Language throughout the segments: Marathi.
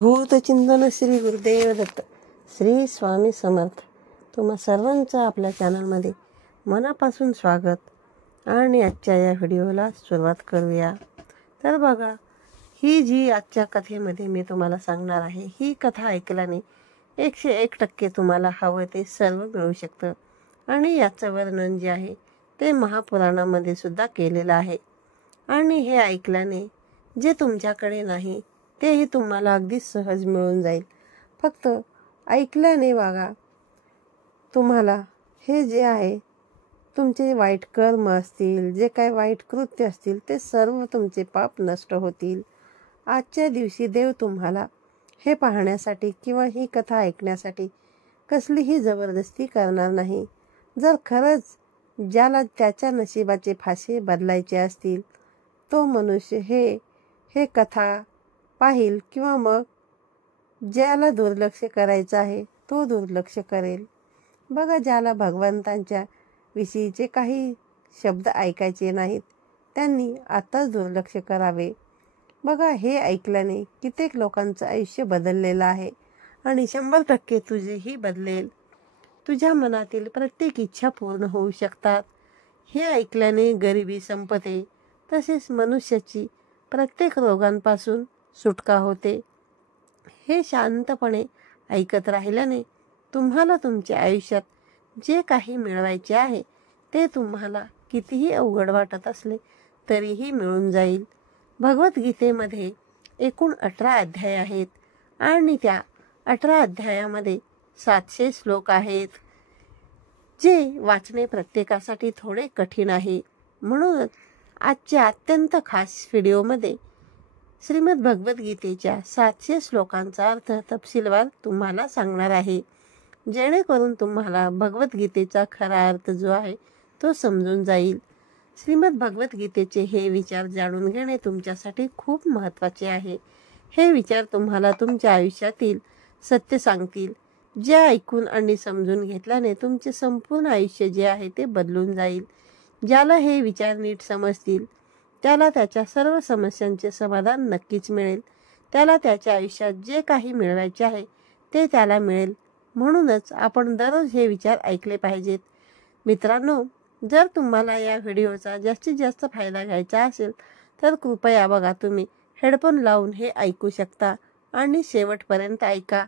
भूतचिंतन श्री गुरुदेव दत्त श्री स्वामी समर्थ. तुम्हा सर्वांचं आपल्या चॅनलमध्ये मनापासून स्वागत आणि आजच्या या व्हिडिओला सुरुवात करूया. तर बघा, ही जी आजच्या कथेमध्ये मी तुम्हाला सांगणार आहे, ही कथा ऐकल्याने 101% तुम्हाला हवं ते सर्व मिळू शकतं. आणि याचं वर्णन जे आहे ते महापुराणामध्ये सुद्धा केलेलं आहे. आणि हे ऐकल्याने जे तुमच्याकडे नाही तेही तुम्हाला अगदी सहज मिळून जाईल. फक्त ऐकल्याने बघा, तुम्हाला हे जे आहे तुमचे वाईट कर्म असतील, जे काय वाईट कृत्य असतील, ते सर्व तुमचे पाप नष्ट होतील. आजच्या दिवशी देव तुम्हाला हे पाहण्यासाठी किंवा ही कथा ऐकण्यासाठी कसलीही जबरदस्ती करणार नाही. जर खरंच ज्याला त्याच्या नशिबाचे फासे बदलायचे असतील, तो मनुष्य हे कथा पाहिल किंवा मग ज्याला दुर्लक्ष करायचं आहे तो दुर्लक्ष करेल. बघा, ज्याला भगवंतांच्या विषयीचे काही शब्द ऐकायचे नाहीत त्यांनी आताच दुर्लक्ष करावे. बघा, हे ऐकल्याने कित्येक लोकांचं आयुष्य बदललेलं आहे आणि 100% तुझेही बदलेल. तुझ्या मनातील प्रत्येक इच्छा पूर्ण होऊ शकतात. हे ऐकल्याने गरिबी संपते, तसेच मनुष्याची प्रत्येक रोगांपासून सुटका होते. हे शांतपणे ऐकत राहिल्याने तुम्हाला तुमच्या आयुष्यात जे काही मिळवायचे आहे ते तुम्हाला कितीही अवघड वाटत असले तरीही मिळून जाईल. भगवद्गीतेमध्ये एकूण 18 अध्याय आहेत आणि त्या 18 अध्यायामध्ये 700 श्लोक आहेत, जे वाचणे प्रत्येकासाठी थोडे कठीण आहे. म्हणूनच आजच्या अत्यंत खास व्हिडिओमध्ये श्रीमद भगवद्गीतेच्या 700 श्लोकांचा अर्थ तपशीलवार तुम्हाला सांगणार आहे, जेणेकरून तुम्हाला भगवद्गीतेचा खरा अर्थ जो आहे तो समजून जाईल. श्रीमद भगवद्गीतेचे हे विचार जाणून घेणे तुमच्यासाठी खूप महत्त्वाचे आहे. हे विचार तुम्हाला तुमच्या आयुष्यातील सत्य सांगतील, जे ऐकून आणि समजून घेतल्याने तुमचे संपूर्ण आयुष्य जे आहे ते बदलून जाईल. ज्याला हे विचार नीट समजतील त्याला त्याच्या सर्व समस्यांचे समाधान नक्कीच मिळेल. त्याला त्याच्या आयुष्यात जे काही मिळवायचे आहे ते त्याला मिळेल. म्हणूनच आपण दररोज हे विचार ऐकले पाहिजेत. मित्रांनो, जर तुम्हाला या व्हिडिओचा जास्तीत जास्त फायदा घ्यायचा असेल तर कृपया बघा, तुम्ही हेडफोन लावून हे ऐकू शकता आणि शेवटपर्यंत ऐका.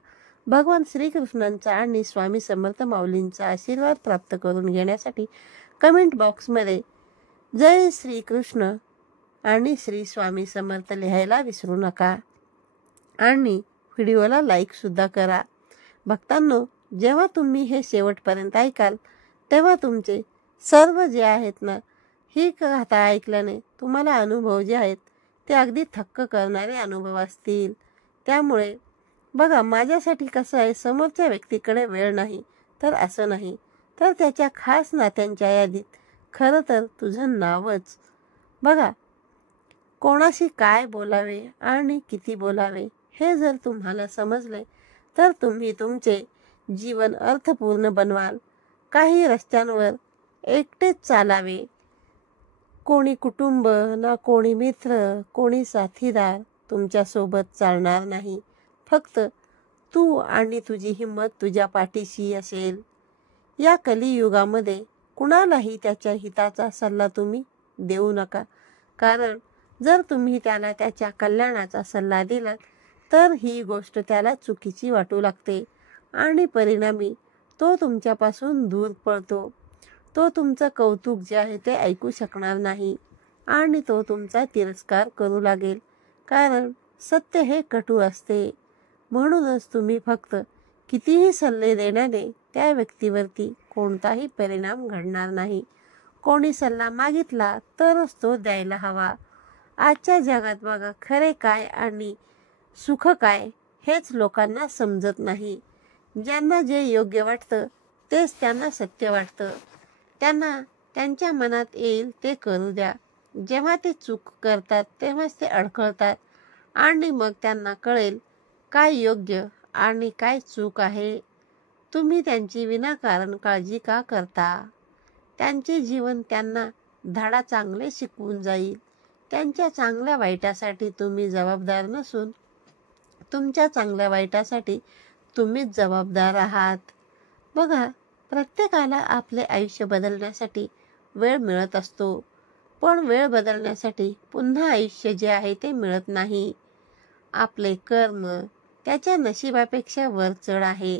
भगवान श्रीकृष्णांचा आणि स्वामी समर्थ माऊलींचा आशीर्वाद प्राप्त करून घेण्यासाठी कमेंट बॉक्समध्ये जय श्रीकृष्ण आणि श्री स्वामी समर्थ लिहायला विसरू नका आणि व्हिडिओला लाईक सुद्धा करा. भक्तांनो, जेव्हा तुम्ही हे शेवटपर्यंत ऐकाल तेव्हा तुमचे सर्व जे आहेत ना, ही कथा ऐकल्याने तुम्हाला अनुभव जे आहेत ते अगदी थक्क करणारे अनुभव असतील. त्यामुळे बघा, माझ्यासाठी कसं आहे, समोरच्या व्यक्तीकडे वेळ नाही तर असं नाही, तर त्याच्या खास नात्यांच्या यादीत खरं तर तुझं नावच. बघा, कोणाशी काय बोलावे आणि किती बोलावे हे जर तुम्हाला समजले तर तुम्ही तुमचे जीवन अर्थपूर्ण बनवाल. काही रस्त्यांवर एकटेच चालावे. कोणी कुटुंब ना कोणी मित्र, कोणी साथीदार तुमच्यासोबत चालणार नाही. फक्त तू आणि तुझी हिंमत तुझ्या पाठीशी असेल. या कलियुगामध्ये कुणालाही त्याच्या हिताचा सल्ला तुम्ही देऊ नका, कारण जर तुम्ही त्याला त्याच्या कल्याणाचा सल्ला दिलात तर ही गोष्ट त्याला चुकीची वाटू लागते आणि परिणामी तो तुमच्यापासून दूर पळतो. तो तुमचं कौतुक जे आहे ते ऐकू शकणार नाही आणि तो तुमचा तिरस्कार करू लागेल, कारण सत्य हे कटू असते. म्हणूनच तुम्ही फक्त कितीही सल्ले देण्याने त्या व्यक्तीवरती कोणताही परिणाम घडणार नाही. कोणी सल्ला मागितला तरच तो द्यायला हवा. आजच्या जगात बघा, खरे काय आणि सुख काय हेच लोकांना समजत नाही. ज्यांना जे योग्य वाटतं तेच त्यांना सत्य वाटतं. त्यांना त्यांच्या मनात येईल ते करू द्या. जेव्हा ते चूक करतात तेव्हाच ते अडखळतात आणि मग त्यांना कळेल काय योग्य आणि काय चूक आहे. तुम्ही त्यांची विनाकारण काळजी का करता? त्यांचे जीवन त्यांना धडा चांगले शिकवून जाईल. त्यांच्या चांगल्या वाईटासाठी तुम्ही जबाबदार नसून तुमच्या चांगल्या वाईटासाठी तुम्हीच जबाबदार आहात. बघा, प्रत्येकाला आपले आयुष्य बदलण्यासाठी वेळ मिळत असतो, पण वेळ बदलण्यासाठी पुन्हा आयुष्य जे आहे ते मिळत नाही. आपले कर्म त्याच्या नशिबापेक्षा वरचढ आहे,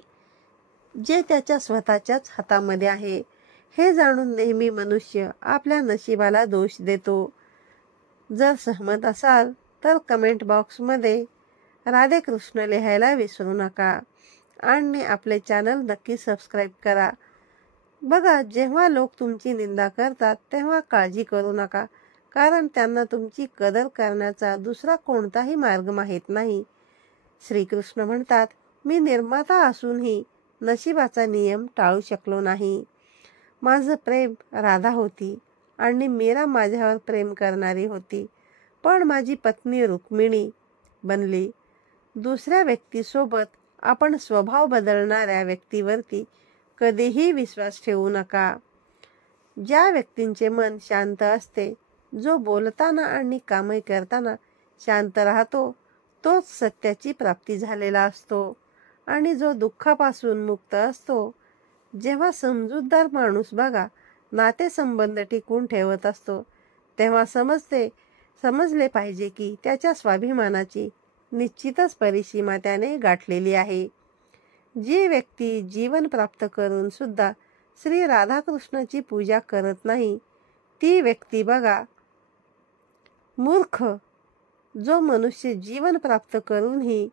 जे त्याच्या स्वतःच्याच हातामध्ये आहे. हे जाणून नेहमी मनुष्य आपल्या नशिबाला दोष देतो. जर सहमत असाल तर कमेंट बॉक्समध्ये राधे कृष्ण लिहायला विसरू नका आणि आपले चॅनल नक्की सबस्क्राईब करा. बघा, जेव्हा लोक तुमची निंदा करतात तेव्हा काळजी करू नका, कारण त्यांना तुमची कदर करण्याचा दुसरा कोणताही मार्ग माहीत नाही. श्रीकृष्ण म्हणतात, मी निर्माता असूनही नशिबाचा नियम टाळू शकलो नाही. माझं प्रेम राधा होती आणि मीरा माझ्यावर प्रेम करणारी होती, पण माझी पत्नी रुक्मिणी बनली. दुसऱ्या व्यक्तीसोबत आपण स्वभाव बदलणाऱ्या व्यक्तीवरती कधीही विश्वास ठेवू नका. ज्या व्यक्तींचे मन शांत असते, जो बोलताना आणि कामे करताना शांत राहतो, तोच सत्याची प्राप्ती झालेला असतो आणि जो दुःखापासून मुक्त असतो. जेव्हा समजूतदार माणूस बघा नातेसंबंध टिकवून ठेवत असतो, तेव्हा समजले पाहिजे की त्याच्या स्वाभिमानाची निश्चितच परिसीमा त्याने गाठलेली आहे. जी व्यक्ती जीवन प्राप्त करून सुद्धा श्री राधाकृष्णाची पूजा करत नाही, ती व्यक्ती बघा मूर्ख. जो मनुष्य जीवन प्राप्त करूनही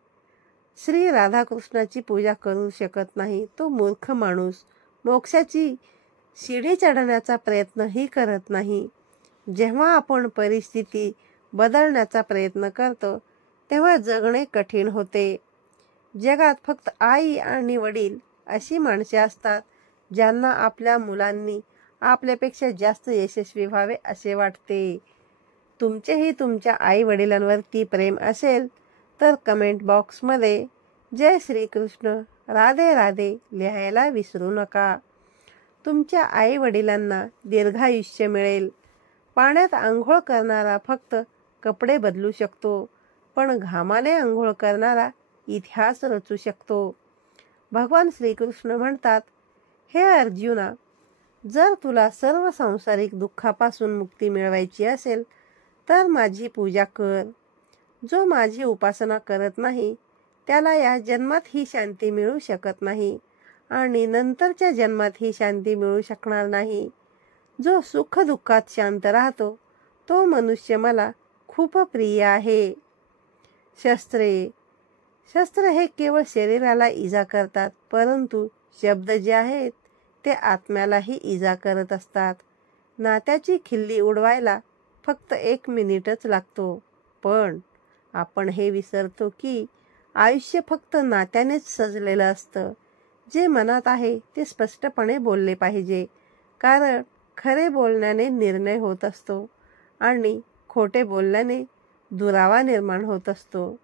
श्री राधाकृष्णाची पूजा करू शकत नाही, तो मूर्ख माणूस मोक्षाची शिडी चढण्याचा प्रयत्नही करत नाही. जेव्हा आपण परिस्थिती बदलण्याचा प्रयत्न करतो, तेव्हा जगणे कठीण होते. जगात फक्त आई आणि वडील अशी माणसे असतात, ज्यांना आपल्या मुलांनी आपल्यापेक्षा जास्त यशस्वी व्हावे असे वाटते. तुमचेही तुमच्या आई वडिलांवरती प्रेम असेल तर कमेंट बॉक्समध्ये जय श्रीकृष्ण राधे राधे लिहायला विसरू नका. तुमच्या आई वडिलांना दीर्घायुष्य मिळेल. पाण्यात आंघोळ करणारा फक्त कपडे बदलू शकतो, पण घामाने आंघोळ करणारा इतिहास रचू शकतो. भगवान श्रीकृष्ण म्हणतात, हे अर्जुना, जर तुला सर्व सांसारिक दुःखापासून मुक्ती मिळवायची असेल तर माझी पूजा कर. जो माझी उपासना करत नाही त्याला या जन्मात ही शांती मिळू शकत नाही आणि नंतरच्या जन्मात ही शांती मिळू शकणार नाही. जो सुख दुःखात शांत राहतो तो मनुष्य मला खूप प्रिय आहे. शस्त्र हे केवळ शरीराला इजा करतात, परंतु शब्द जे आहेत ते आत्म्यालाही इजा करत असतात. नात्याची खिल्ली उडवायला फक्त 1 मिनिटच लागतो, पण आपण हे विसरतो की आयुष्य फक्त नात्यानेच सजलेलं असतं. जे मनात आहे ते स्पष्टपणे बोलले पाहिजे, कारण खरे बोलण्याने निर्णय होत असतो आणि खोटे बोलल्याने दुरावा निर्माण होत असतो.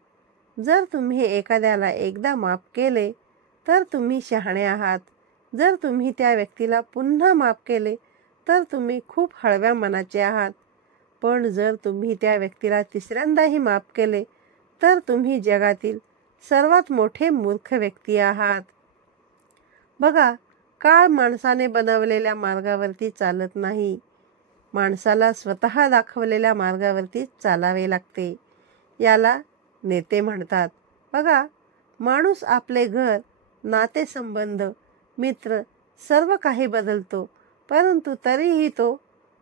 जर तुम्ही एखाद्याला एकदा माफ केले तर तुम्ही शहाणे आहात. जर तुम्ही त्या व्यक्तीला पुन्हा माफ केले तर तुम्ही खूप हळव्या मनाचे आहात. पण जर तुम्ही त्या व्यक्तीला तिसऱ्यांदाही माफ केले तर तुम्ही जगातील सर्वात मोठे मूर्ख व्यक्ती आहात. बघा, काळ माणसाने बनवलेल्या मार्गावरती चालत नाही. माणसाला स्वतः दाखवलेल्या मार्गावरती चालावे लागते. याला नेते म्हणतात. बघा, माणूस आपले घर, नातेसंबंध, मित्र सर्व काही बदलतो, परंतु तरीही तो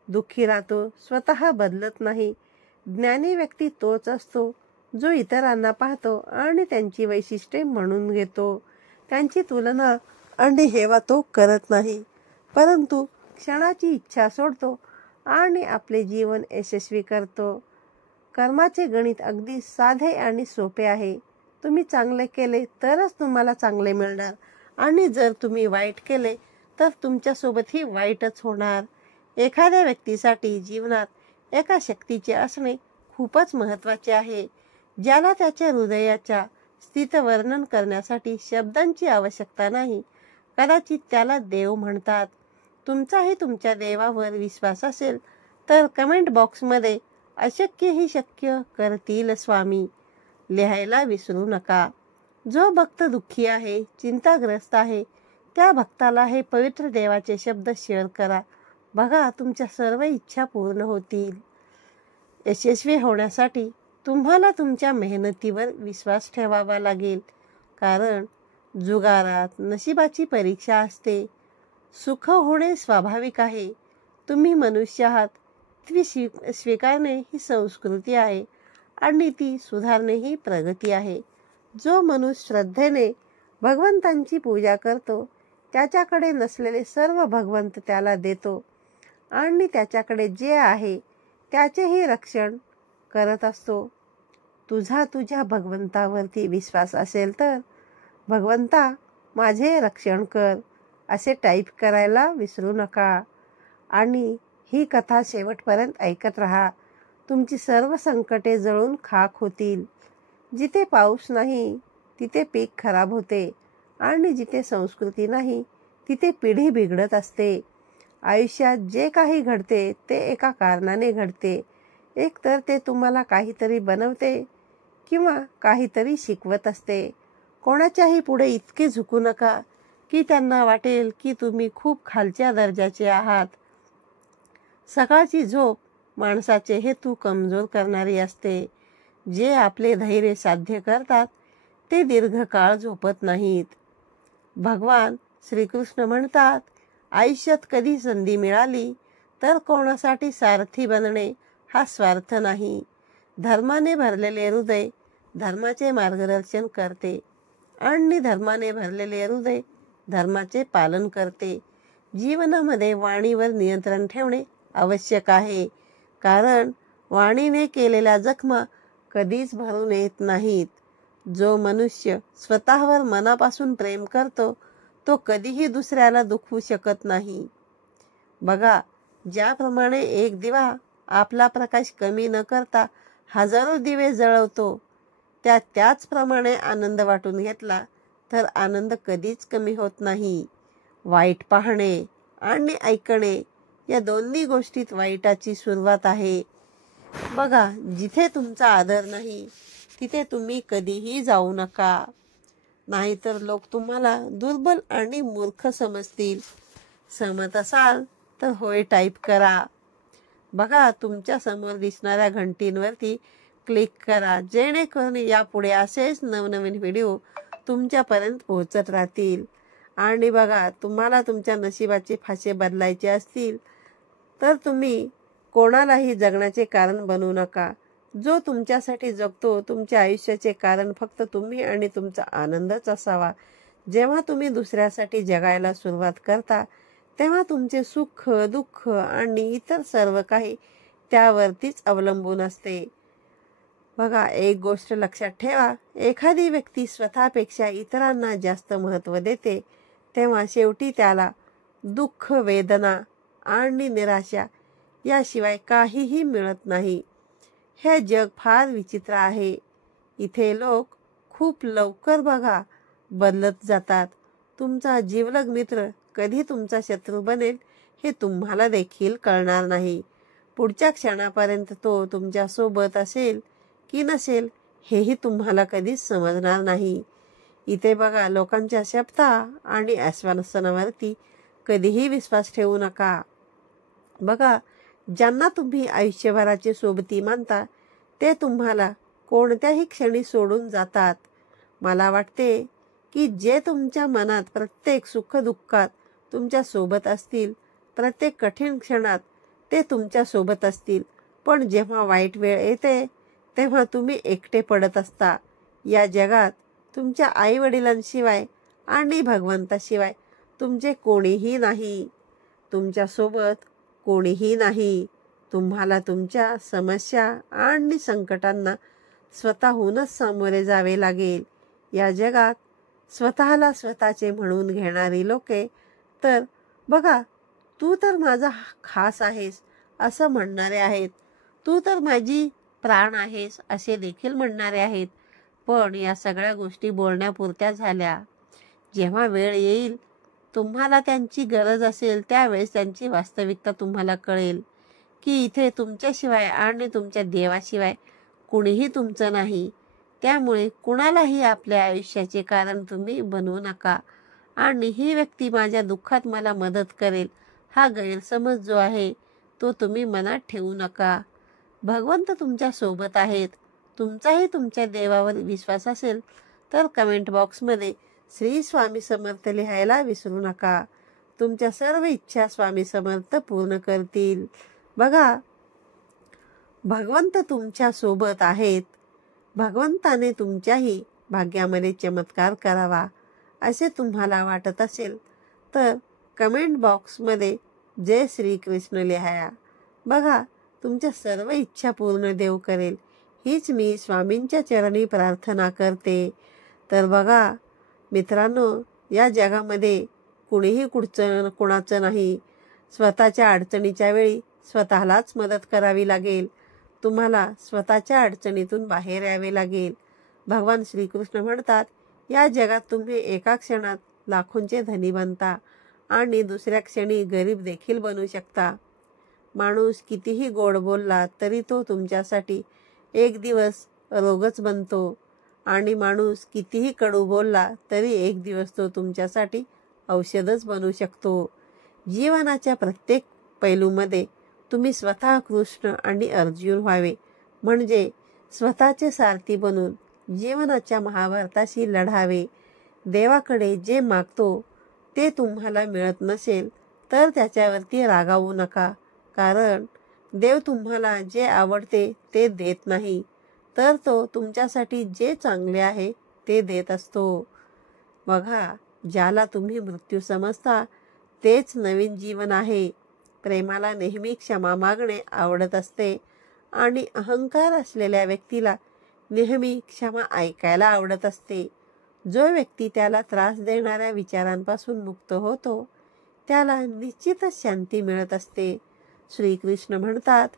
दुःखी राहतो, स्वतः बदलत नाही. ज्ञानी व्यक्ती तोच असतो जो इतरांना पाहतो आणि त्यांची वैशिष्ट्ये म्हणून घेतो. त्यांची तुलना आणि हेवा तो करत नाही, परंतु क्षणाची इच्छा सोडतो आणि आपले जीवन यशस्वी करतो. कर्माचे गणित अगदी साधे आणि सोपे आहे. तुम्ही चांगले केले तरच तुम्हाला चांगले मिळणार आणि जर तुम्ही वाईट केले तर तुमच्यासोबतही वाईटच होणार. एखाद्या व्यक्तीसाठी जीवनात एका शक्तीचे असणे खूपच महत्त्वाचे आहे, ज्याला त्याच्या हृदयाच्या स्थित वर्णन करण्यासाठी शब्दांची आवश्यकता नाही. कदाचित त्याला देव म्हणतात. तुमचाही तुमच्या देवावर विश्वास असेल तर कमेंट बॉक्समध्ये अशक्य ही शक्य करतील स्वामी लिहायला विसरू नका. जो भक्त दुःखी आहे, चिंताग्रस्त आहे, त्या भक्ताला हे पवित्र देवाचे शब्द शेअर करा. बघा, तुमच्या सर्व इच्छा पूर्ण होतील. यशस्वी होण्यासाठी तुम्हाला तुमच्या मेहनतीवर विश्वास ठेवावा लागेल. कारण जुगारात नशिबाची परीक्षा असते. सुख होणे स्वाभाविक आहे. तुम्ही मनुष्य आहात. ती स्वीकारणे ही संस्कृती आहे आणि ती सुधारणे ही प्रगती आहे. जो मनुष्य श्रद्धेने भगवंतांची पूजा करतो, त्याच्याकडे नसलेले सर्व भगवंत त्याला देतो आणि त्याच्याकडे जे आहे त्याचेही रक्षण करत असतो. तुझ्या भगवंतावरती विश्वास असेल तर भगवंता माझे रक्षण कर असे टाईप करायला विसरू नका. आणि ही कथा शेवटपर्यंत ऐकत राहा. तुमची सर्व संकटे जळून खाक होतील. जिथे पाऊस नाही तिथे पीक खराब होते आणि जिथे संस्कृती नाही तिथे पिढी बिघडत असते. आयुष्यात जे काही घडते ते एका कारणाने घडते. एक तर ते तुम्हाला काहीतरी बनवते किंवा काहीतरी शिकवत असते. कोणाच्याही पुढे इतके झुकू नका की त्यांना वाटेल की तुम्ही खूप खालच्या दर्जाचे आहात. सकाळची झोप माणसाचे हेतू कमजोर करणारी असते. जे आपले धैर्य साध्य करतात ते दीर्घकाळ झोपत नाहीत. भगवान श्रीकृष्ण म्हणतात, आयुष्यात कधी संधी मिळाली तर कोणासाठी सारथी बनणे हा स्वार्थ नाही. धर्माने भरलेले हृदय धर्माचे मार्गदर्शन करते आणि धर्माने भरलेले हृदय धर्माचे पालन करते. जीवनामध्ये वाणीवर नियंत्रण ठेवणे आवश्यक आहे. कारण वाणीने केलेल्या जखमा कधीच भरून येत नाहीत. जो मनुष्य स्वतःवर मनापासून प्रेम करतो तो कधीही दुसऱ्याला दुखवू शकत नाही. बघा, ज्याप्रमाणे एक दिवा आपला प्रकाश कमी न करता हजारो दिवे जळवतो, त्याचप्रमाणे आनंद वाटून घेतला तर आनंद कधीच कमी होत नाही. वाईट पाहणे आणि ऐकणे या दोन्ही गोष्टीत वाईटाची सुरुवात आहे. बघा, जिथे तुमचा आदर नाही तिथे तुम्ही कधीही जाऊ नका. नाहीतर लोक तुम्हाला दुर्बल आणि मूर्ख समजतील. सहमत असाल तर होय टाईप करा. बघा, तुमच्या समोर दिसणाऱ्या घंटींवरती क्लिक करा, जेणेकरून यापुढे असेच नवनवीन व्हिडिओ तुमच्यापर्यंत पोहोचत राहतील. आणि बघा, तुम्हाला तुमच्या नशिबाचे फासे बदलायचे असतील तर तुम्ही कोणालाही जगण्याचे कारण बनवू नका. जो तुमच्यासाठी जगतो, तुमच्या आयुष्याचे कारण फक्त तुम्ही आणि तुमचा आनंदच असावा. जेव्हा तुम्ही दुसऱ्यासाठी जगायला सुरुवात करता तेव्हा तुमचे सुख, दुःख आणि इतर सर्व काही त्यावरतीच अवलंबून असते. बघा, एक गोष्ट लक्षात ठेवा, एखादी व्यक्ती स्वतःपेक्षा इतरांना जास्त महत्त्व देते तेव्हा शेवटी त्याला दुःख, वेदना आणि निराशा याशिवाय काहीही मिळत नाही. हे जग फार विचित्र आहे. इथे लोक खूप लवकर बघा बदलत जातात. तुमचा जिवलग मित्र कधी तुमचा शत्रू बनेल हे तुम्हाला देखील कळणार नाही. पुढच्या क्षणापर्यंत तो तुमच्या सोबत असेल की नसेल हेही तुम्हाला कधीच समजणार नाही. इथे बघा, लोकांच्या शब्द आणि आश्वासनावरती कधीही विश्वास ठेवू नका. बघा, ज्यांना तुम्ही आयुष्यभराचे सोबती मानता ते तुम्हाला कोणत्याही क्षणी सोडून जातात. मला वाटते की जे तुमच्या मनात प्रत्येक सुखदुःखात तुमच्या सोबत असतील, प्रत्येक कठीण क्षणात ते तुमच्या सोबत असतील, पण जेव्हा वाईट वेळ येते तेव्हा तुम्ही एकटे पडत असता. या जगात तुमच्या आईवडिलांशिवाय आणि भगवंताशिवाय तुमचे कोणीही नाही. तुमच्यासोबत कोणीही नाही. तुम्हाला तुमच्या समस्या आणि संकटांना स्वतःहूनच सामोरे जावे लागेल. या जगात स्वतःला स्वतःचे म्हणून घेणारी लोके तर बघा, तू तर माझा खास आहेस असं म्हणणारे आहेत. तू तर माझी प्राण आहेस असे देखील म्हणणारे आहेत. पण या सगळ्या गोष्टी बोलण्यापुरत्या झाल्या. जेव्हा वेळ येईल, तुम्हाला त्यांची गरज असेल, त्यावेळेस त्यांची वास्तविकता तुम्हाला कळेल की इथे तुमच्याशिवाय आणि तुमच्या देवाशिवाय कुणीही तुमचं नाही. त्यामुळे कुणालाही आपल्या आयुष्याचे कारण तुम्ही बनवू नका. आणि ही व्यक्ती माझ्या दुःखात मला मदत करेल हा गैरसमज जो आहे तो तुम्ही मनात ठेवू नका. भगवंत तुमच्या सोबत आहेत. तुमचाही तुमच्या देवावर विश्वास असेल तर कमेंट बॉक्समध्ये श्री स्वामी समर्थ लिहायला विसरू नका. तुमच्या सर्व इच्छा स्वामी समर्थ पूर्ण करतील. बघा, भगवंत तुमच्या सोबत आहेत. भगवंताने तुमच्याही भाग्यामध्ये चमत्कार करावा असे तुम्हाला वाटत असेल तर कमेंट बॉक्समध्ये जय श्री कृष्ण लिहाया. बघा, तुमच्या सर्व इच्छा पूर्ण देव करेल हीच मी स्वामींच्या चरणी प्रार्थना करते. तर बघा मित्रांनो, या जगामध्ये कुणीही कुणाचं नाही. स्वतःच्या अडचणीच्या वेळी स्वतःलाच मदत करावी लागेल. तुम्हाला स्वतःच्या अडचणीतून बाहेर यावे लागेल. भगवान श्रीकृष्ण म्हणतात, या जगात तुम्ही एका क्षणात लाखोंचे धनी बनता आणि दुसऱ्या क्षणी गरीब देखील बनू शकता. माणूस कितीही गोड बोलला तरी तो तुमच्यासाठी एक दिवस रोगच बनतो आणि माणूस कितीही कडू बोलला तरी एक दिवस तो तुमच्यासाठी औषधच बनू शकतो. जीवनाच्या प्रत्येक पैलूमध्ये तुम्ही स्वतः कृष्ण आणि अर्जुन व्हावे, म्हणजे स्वतःचे सारथी बनून जीवनाच्या महाभारताशी लढावे. देवाकडे जे मागतो ते तुम्हाला मिळत नसेल तर त्याच्यावरती रागावू नका, कारण देव तुम्हाला जे आवडते ते देत नाही, तर तो तुमच्यासाठी जे चांगले आहे ते देत असतो. बघा, ज्याला तुम्ही मृत्यू समजता तेच नवीन जीवन आहे. प्रेमाला नेहमी क्षमा मागणे आवडत असते आणि अहंकार असलेल्या व्यक्तीला नेहमी क्षमा ऐकायला आवडत असते. जो व्यक्ती त्याला त्रास देणाऱ्या विचारांपासून मुक्त होतो त्याला निश्चितच शांती मिळत असते. श्रीकृष्ण म्हणतात,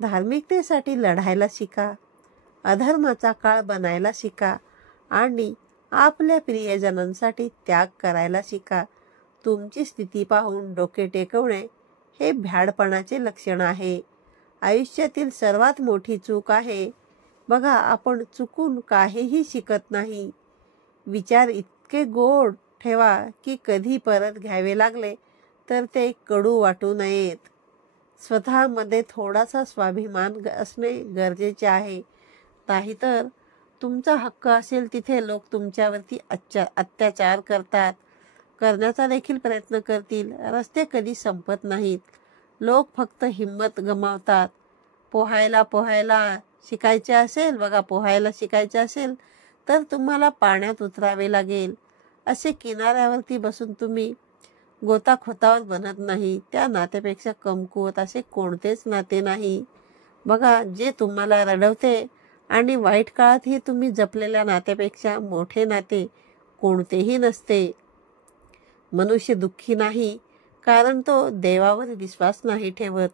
धार्मिकतेसाठी लढायला शिका, अधर्माचा काळ बनायला शिका आणि आपल्या प्रियजनांसाठी त्याग करायला शिका. तुमची स्थिती पाहून डोके टेकवणे हे भ्याडपणाचे लक्षण आहे. आयुष्यातील सर्वात मोठी चूक आहे. बघा, आपण चुकून काहीही शिकत नाही. विचार इतके गोड ठेवा की कधी परत घ्यावे लागले तर ते कडू वाटू नयेत. स्वतःमध्ये थोडासा स्वाभिमान असणे गरजेचे आहे. नाहीतर तुमचा हक्क असेल तिथे लोक तुमच्यावरती अत्याचार करण्याचा देखील प्रयत्न करतील. रस्ते कधी संपत नाहीत. लोक फक्त हिंमत गमावतात. पोहायला शिकायचे असेल, बघा, पोहायला शिकायचे असेल तर तुम्हाला पाण्यात उतरावे लागेल. असे किनाऱ्यावरती बसून तुम्ही गोताखोतावर बनत नाही. त्या नात्यापेक्षा कमकुवत असे कोणतेच नाते नाही. बघा, जे तुम्हाला रडवते आणि वाईट काळातही तुम्ही जपलेल्या नात्यापेक्षा मोठे नाते कोणतेही नसते. मनुष्य दुःखी नाही कारण तो देवावर विश्वास नाही ठेवत.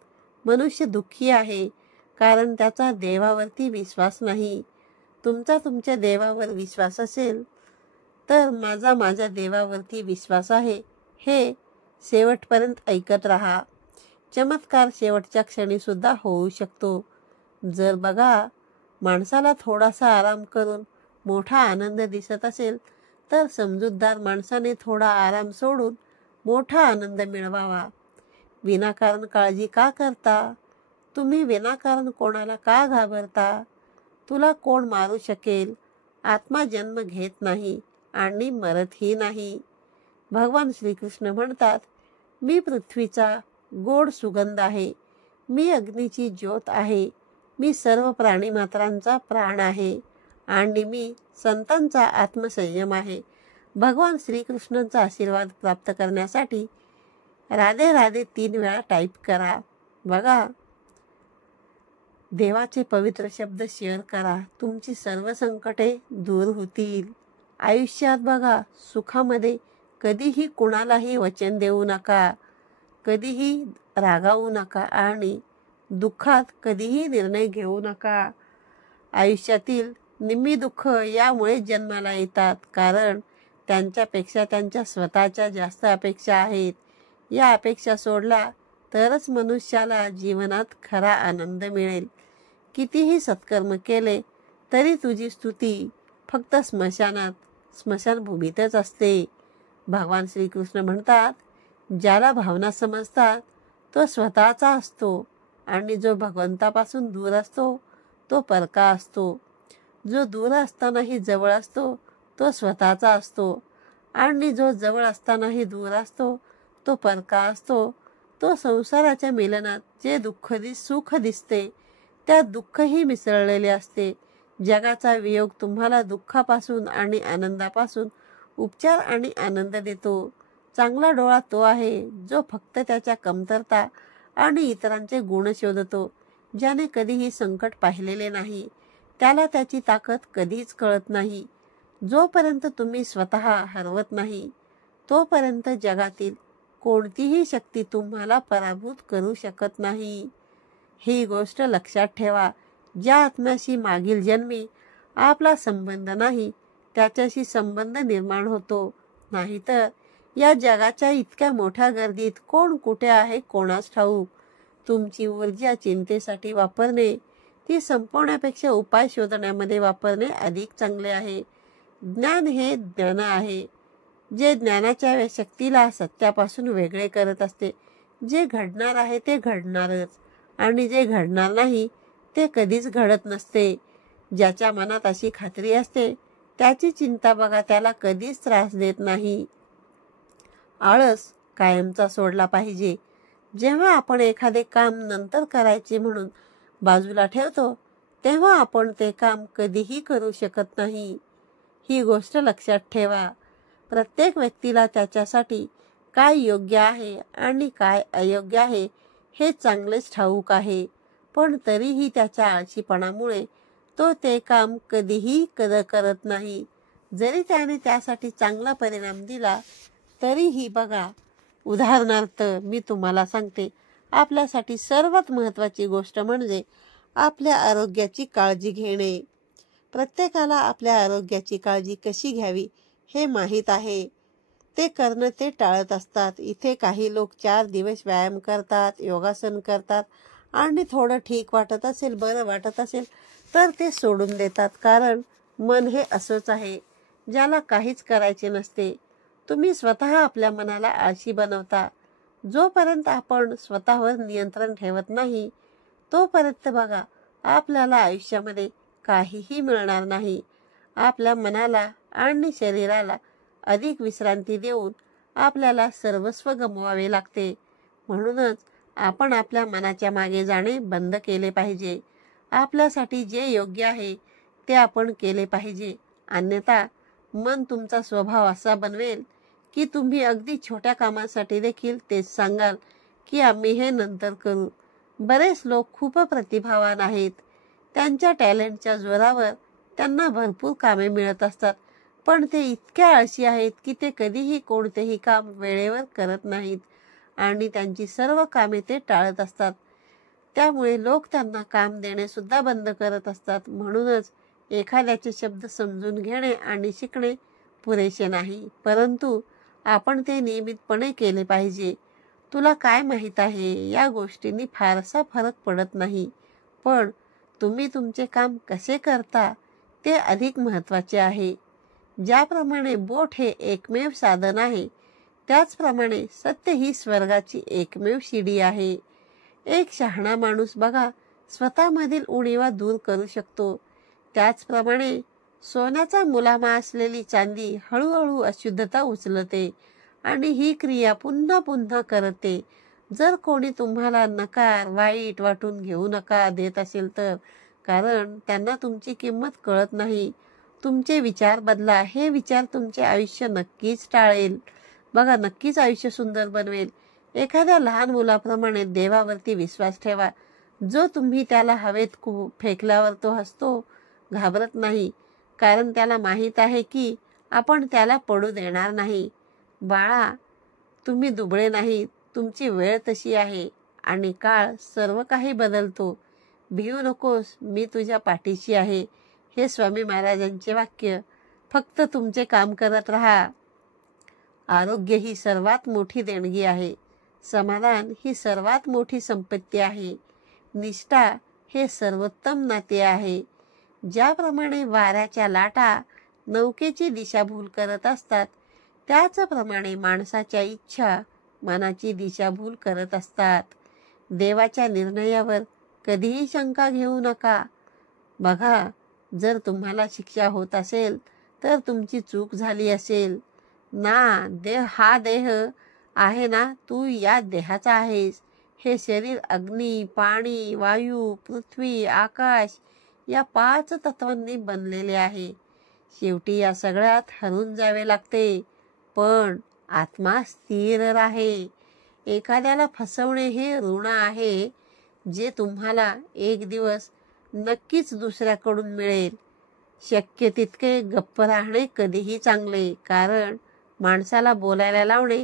मनुष्य दुःखी आहे कारण त्याचा देवावरती विश्वास नाही. तुमच्या देवावर विश्वास असेल तर माझ्या देवावरती विश्वास आहे हे शेवटपर्यंत ऐकत राहा. चमत्कार शेवटच्या क्षणी सुद्धा होऊ शकतो. जर बघा, माणसाला थोडासा आराम करून मोठा आनंद दिसत असेल तर समजूतदार माणसाने थोडा आराम सोडून मोठा आनंद मिळवावा. विनाकारण काळजी का करता? तुम्ही विनाकारण कोणाला का घाबरता? तुला कोण मारू शकेल? आत्मा जन्म घेत नाही आणि मरतही नाही. भगवान श्रीकृष्ण म्हणतात, मी पृथ्वीचा गोड सुगंध आहे, मी अग्नीची ज्योत आहे, मी सर्व प्राणीमात्रांचा प्राण आहे आणि मी संतांचा आत्मसंयम आहे. भगवान श्रीकृष्णांचा आशीर्वाद प्राप्त करण्यासाठी राधे राधे 3 वेळा टाईप करा. बघा, देवाचे पवित्र शब्द शेअर करा. तुमची सर्व संकटे दूर होतील. आयुष्यात बघा, सुखामध्ये कधीही कुणालाही वचन देऊ नका, कधीही रागावू नका आणि दुःखात कधीही निर्णय घेऊ नका. आयुष्यातील निम्मी दुःख यामुळे जन्माला येतात कारण त्यांच्यापेक्षा त्यांच्या स्वतःच्या जास्त अपेक्षा आहेत. या अपेक्षा सोडल्या तरच मनुष्याला जीवनात खरा आनंद मिळेल. कितीही सत्कर्म केले तरी तुझी स्तुती फक्त स्मशानभूमीतच असते. भगवान श्रीकृष्ण म्हणतात, ज्याला भावना समजतात तो स्वतःचा असतो आणि जो भगवंतापासून दूर असतो तो परका असतो. जो दूर असतानाही जवळ असतो तो स्वतःचा असतो आणि जो जवळ असतानाही दूर असतो तो परका असतो. तो संसाराच्या मिलनात जे सुख दिसते त्यात दुःखही मिसळलेले असते. जगाचा वियोग तुम्हाला दुःखापासून आणि आनंदापासून उपचार आणि आनंद देतो. चांगला डोळा तो आहे जो फक्त त्याच्या कमतरता आणि इतरांचे गुण शोधतो. ज्याने कधीही संकट पाहिलेले नाही त्याला त्याची ताकद कधीच कळत नाही. जोपर्यंत तुम्ही स्वतः हरवत नाही तोपर्यंत जगातील कोणतीही शक्ती तुम्हाला पराभूत करू शकत नाही. ही गोष्ट लक्षात ठेवा. ज्या आत्म्याशी मागील जन्मी आपला संबंध नाही त्याच्याशी संबंध निर्माण होतो. नाहीतर या जगाच्या इतक्या मोठ्या गर्दीत कोण कुठे आहे कोणास ठाऊक. तुमची ऊर्जा चिंतेसाठी वापरणे ती संपवण्यापेक्षा उपाय शोधण्यामध्ये वापरणे अधिक चांगले आहे. ज्ञान हे ज्ञान आहे जे ज्ञानाच्या शक्तीला सत्यापासून वेगळे करत असते. जे घडणार आहे ते घडणारच आणि जे घडणार नाही ते कधीच घडत नसते. ज्याच्या मनात अशी खात्री असते त्याची चिंता बघा त्याला कधीच त्रास देत नाही. आळस कायमचा सोडला पाहिजे. जेव्हा आपण एखादे काम नंतर करायचे म्हणून बाजूला ठेवतो तेव्हा आपण ते काम कधीही करू शकत नाही. ही गोष्ट लक्षात ठेवा. प्रत्येक व्यक्तीला त्याच्यासाठी काय योग्य आहे आणि काय अयोग्य आहे हे चांगलेच ठाऊक आहे. पण तरीही त्याच्या आळशीपणामुळे तो ते काम कधीही करत नाही. जरी त्याने त्यासाठी चांगला परिणाम दिला तरीही बघा. उदाहरणार्थ मी तुम्हाला सांगते, आपल्यासाठी सर्वात महत्त्वाची गोष्ट म्हणजे आपल्या आरोग्याची काळजी घेणे. प्रत्येकाला आपल्या आरोग्याची काळजी कशी घ्यावी हे माहीत आहे. ते करणं ते टाळत असतात. इथे काही लोक 4 दिवस व्यायाम करतात, योगासन करतात आणि थोडं ठीक वाटत असेल, बरं वाटत असेल तर ते सोडून देतात. कारण मन हे असंच आहे ज्याला काहीच करायचे नसते. तुम्ही स्वतः आपल्या मनाला आळशी बनवता. जोपर्यंत आपण स्वतःवर नियंत्रण ठेवत नाही तोपर्यंत बघा आपल्याला आयुष्यामध्ये काहीही मिळणार नाही. आपल्या मनाला आणि शरीराला अधिक विश्रांती देऊन आपल्याला सर्वस्व गमवावे लागते. म्हणूनच आपण आपल्या मनाच्या मागे जाणे बंद केले पाहिजे. आपल्यासाठी जे योग्य आहे ते आपण केले पाहिजे. अन्यथा मन तुमचा स्वभाव असा बनवेल की तुम्ही अगदी छोट्या कामासाठी देखील तेच सांगाल की आम्ही हे नंतर करू. बरेच लोक खूप प्रतिभावान आहेत. त्यांच्या टॅलेंटच्या जोरावर त्यांना भरपूर कामे मिळत असतात. पण ते इतक्या आळशी आहेत की ते कधीही कोणतेही काम वेळेवर करत नाहीत आणि त्यांची सर्व कामे ते टाळत असतात. त्यामुळे लोक त्यांना काम देणे सुद्धा बंद करत असतात. म्हणूनच एखाद्याचे शब्द समजून घेणे आणि शिकणे पुरेसे नाही, परंतु आपण ते नियमितपणे केले पाहिजे. तुला काय माहीत आहे, या गोष्टींनी फारसा फरक पडत नाही, पण तुम्ही तुमचे काम कसे करता ते अधिक महत्त्वाचे आहे. ज्याप्रमाणे बोट हे एकमेव साधन आहे त्याचप्रमाणे सत्य ही स्वर्गाची एकमेव शिडी आहे. एक शहाणा माणूस बघा स्वतःमधील उणीवा दूर करू शकतो. त्याचप्रमाणे सोन्याचा मुलामा असलेली चांदी हळूहळू अशुद्धता उचलते आणि ही क्रिया पुन्हा पुन्हा करते. जर कोणी तुम्हाला नकार वाईट वाटून घेऊ नका देत असेल तर, कारण त्यांना तुमची किंमत कळत नाही. तुमचे विचार बदला. हे विचार तुमचे आयुष्य नक्कीच टाळेल. बघा, नक्कीच आयुष्य सुंदर बनवेल. एखाद्या लहान मुलाप्रमाणे देवावरती विश्वास ठेवा. जो तुम्ही त्याला हवेत फेकल्यावर तो हसतो, घाबरत नाही, कारण त्याला माहीत आहे की आपण त्याला पडू देणार नाही. बाळा, तुम्ही दुबळे नाही, तुमची वेळ तशी आहे आणि काळ सर्व काही बदलतो. भिवू नकोस, मी तुझ्या पाठीशी आहे. हे स्वामी महाराजांचे वाक्य. फक्त तुमचे काम करत राहा. आरोग्य ही सर्वात मोठी देणगी आहे. समाधान ही सर्वात मोठी संपत्ती आहे. निष्ठा हे सर्वोत्तम नाते आहे. ज्याप्रमाणे वाऱ्याच्या लाटा नौकेची दिशाभूल करत असतात, त्याचप्रमाणे माणसाच्या इच्छा मनाची दिशाभूल करत असतात. देवाच्या निर्णयावर कधीही शंका घेऊ नका. बघा, जर तुम्हाला शिक्षा होत असेल तर तुमची चूक झाली असेल ना. हा देह आहे ना, तू या देहाचा आहेस. हे शरीर अग्नी, पाणी, वायू, पृथ्वी, आकाश या 5 तत्वांनी बनलेले आहे. शेवटी या सगळ्यात हरून जावे लागते, पण आत्मा स्थिर राहे. एखाद्याला फसवणे हे ऋण आहे, जे तुम्हाला एक दिवस नक्कीच दुसऱ्याकडून मिळेल. शक्य तितके गप्प राहणे कधीही चांगले, कारण माणसाला बोलायला लावणे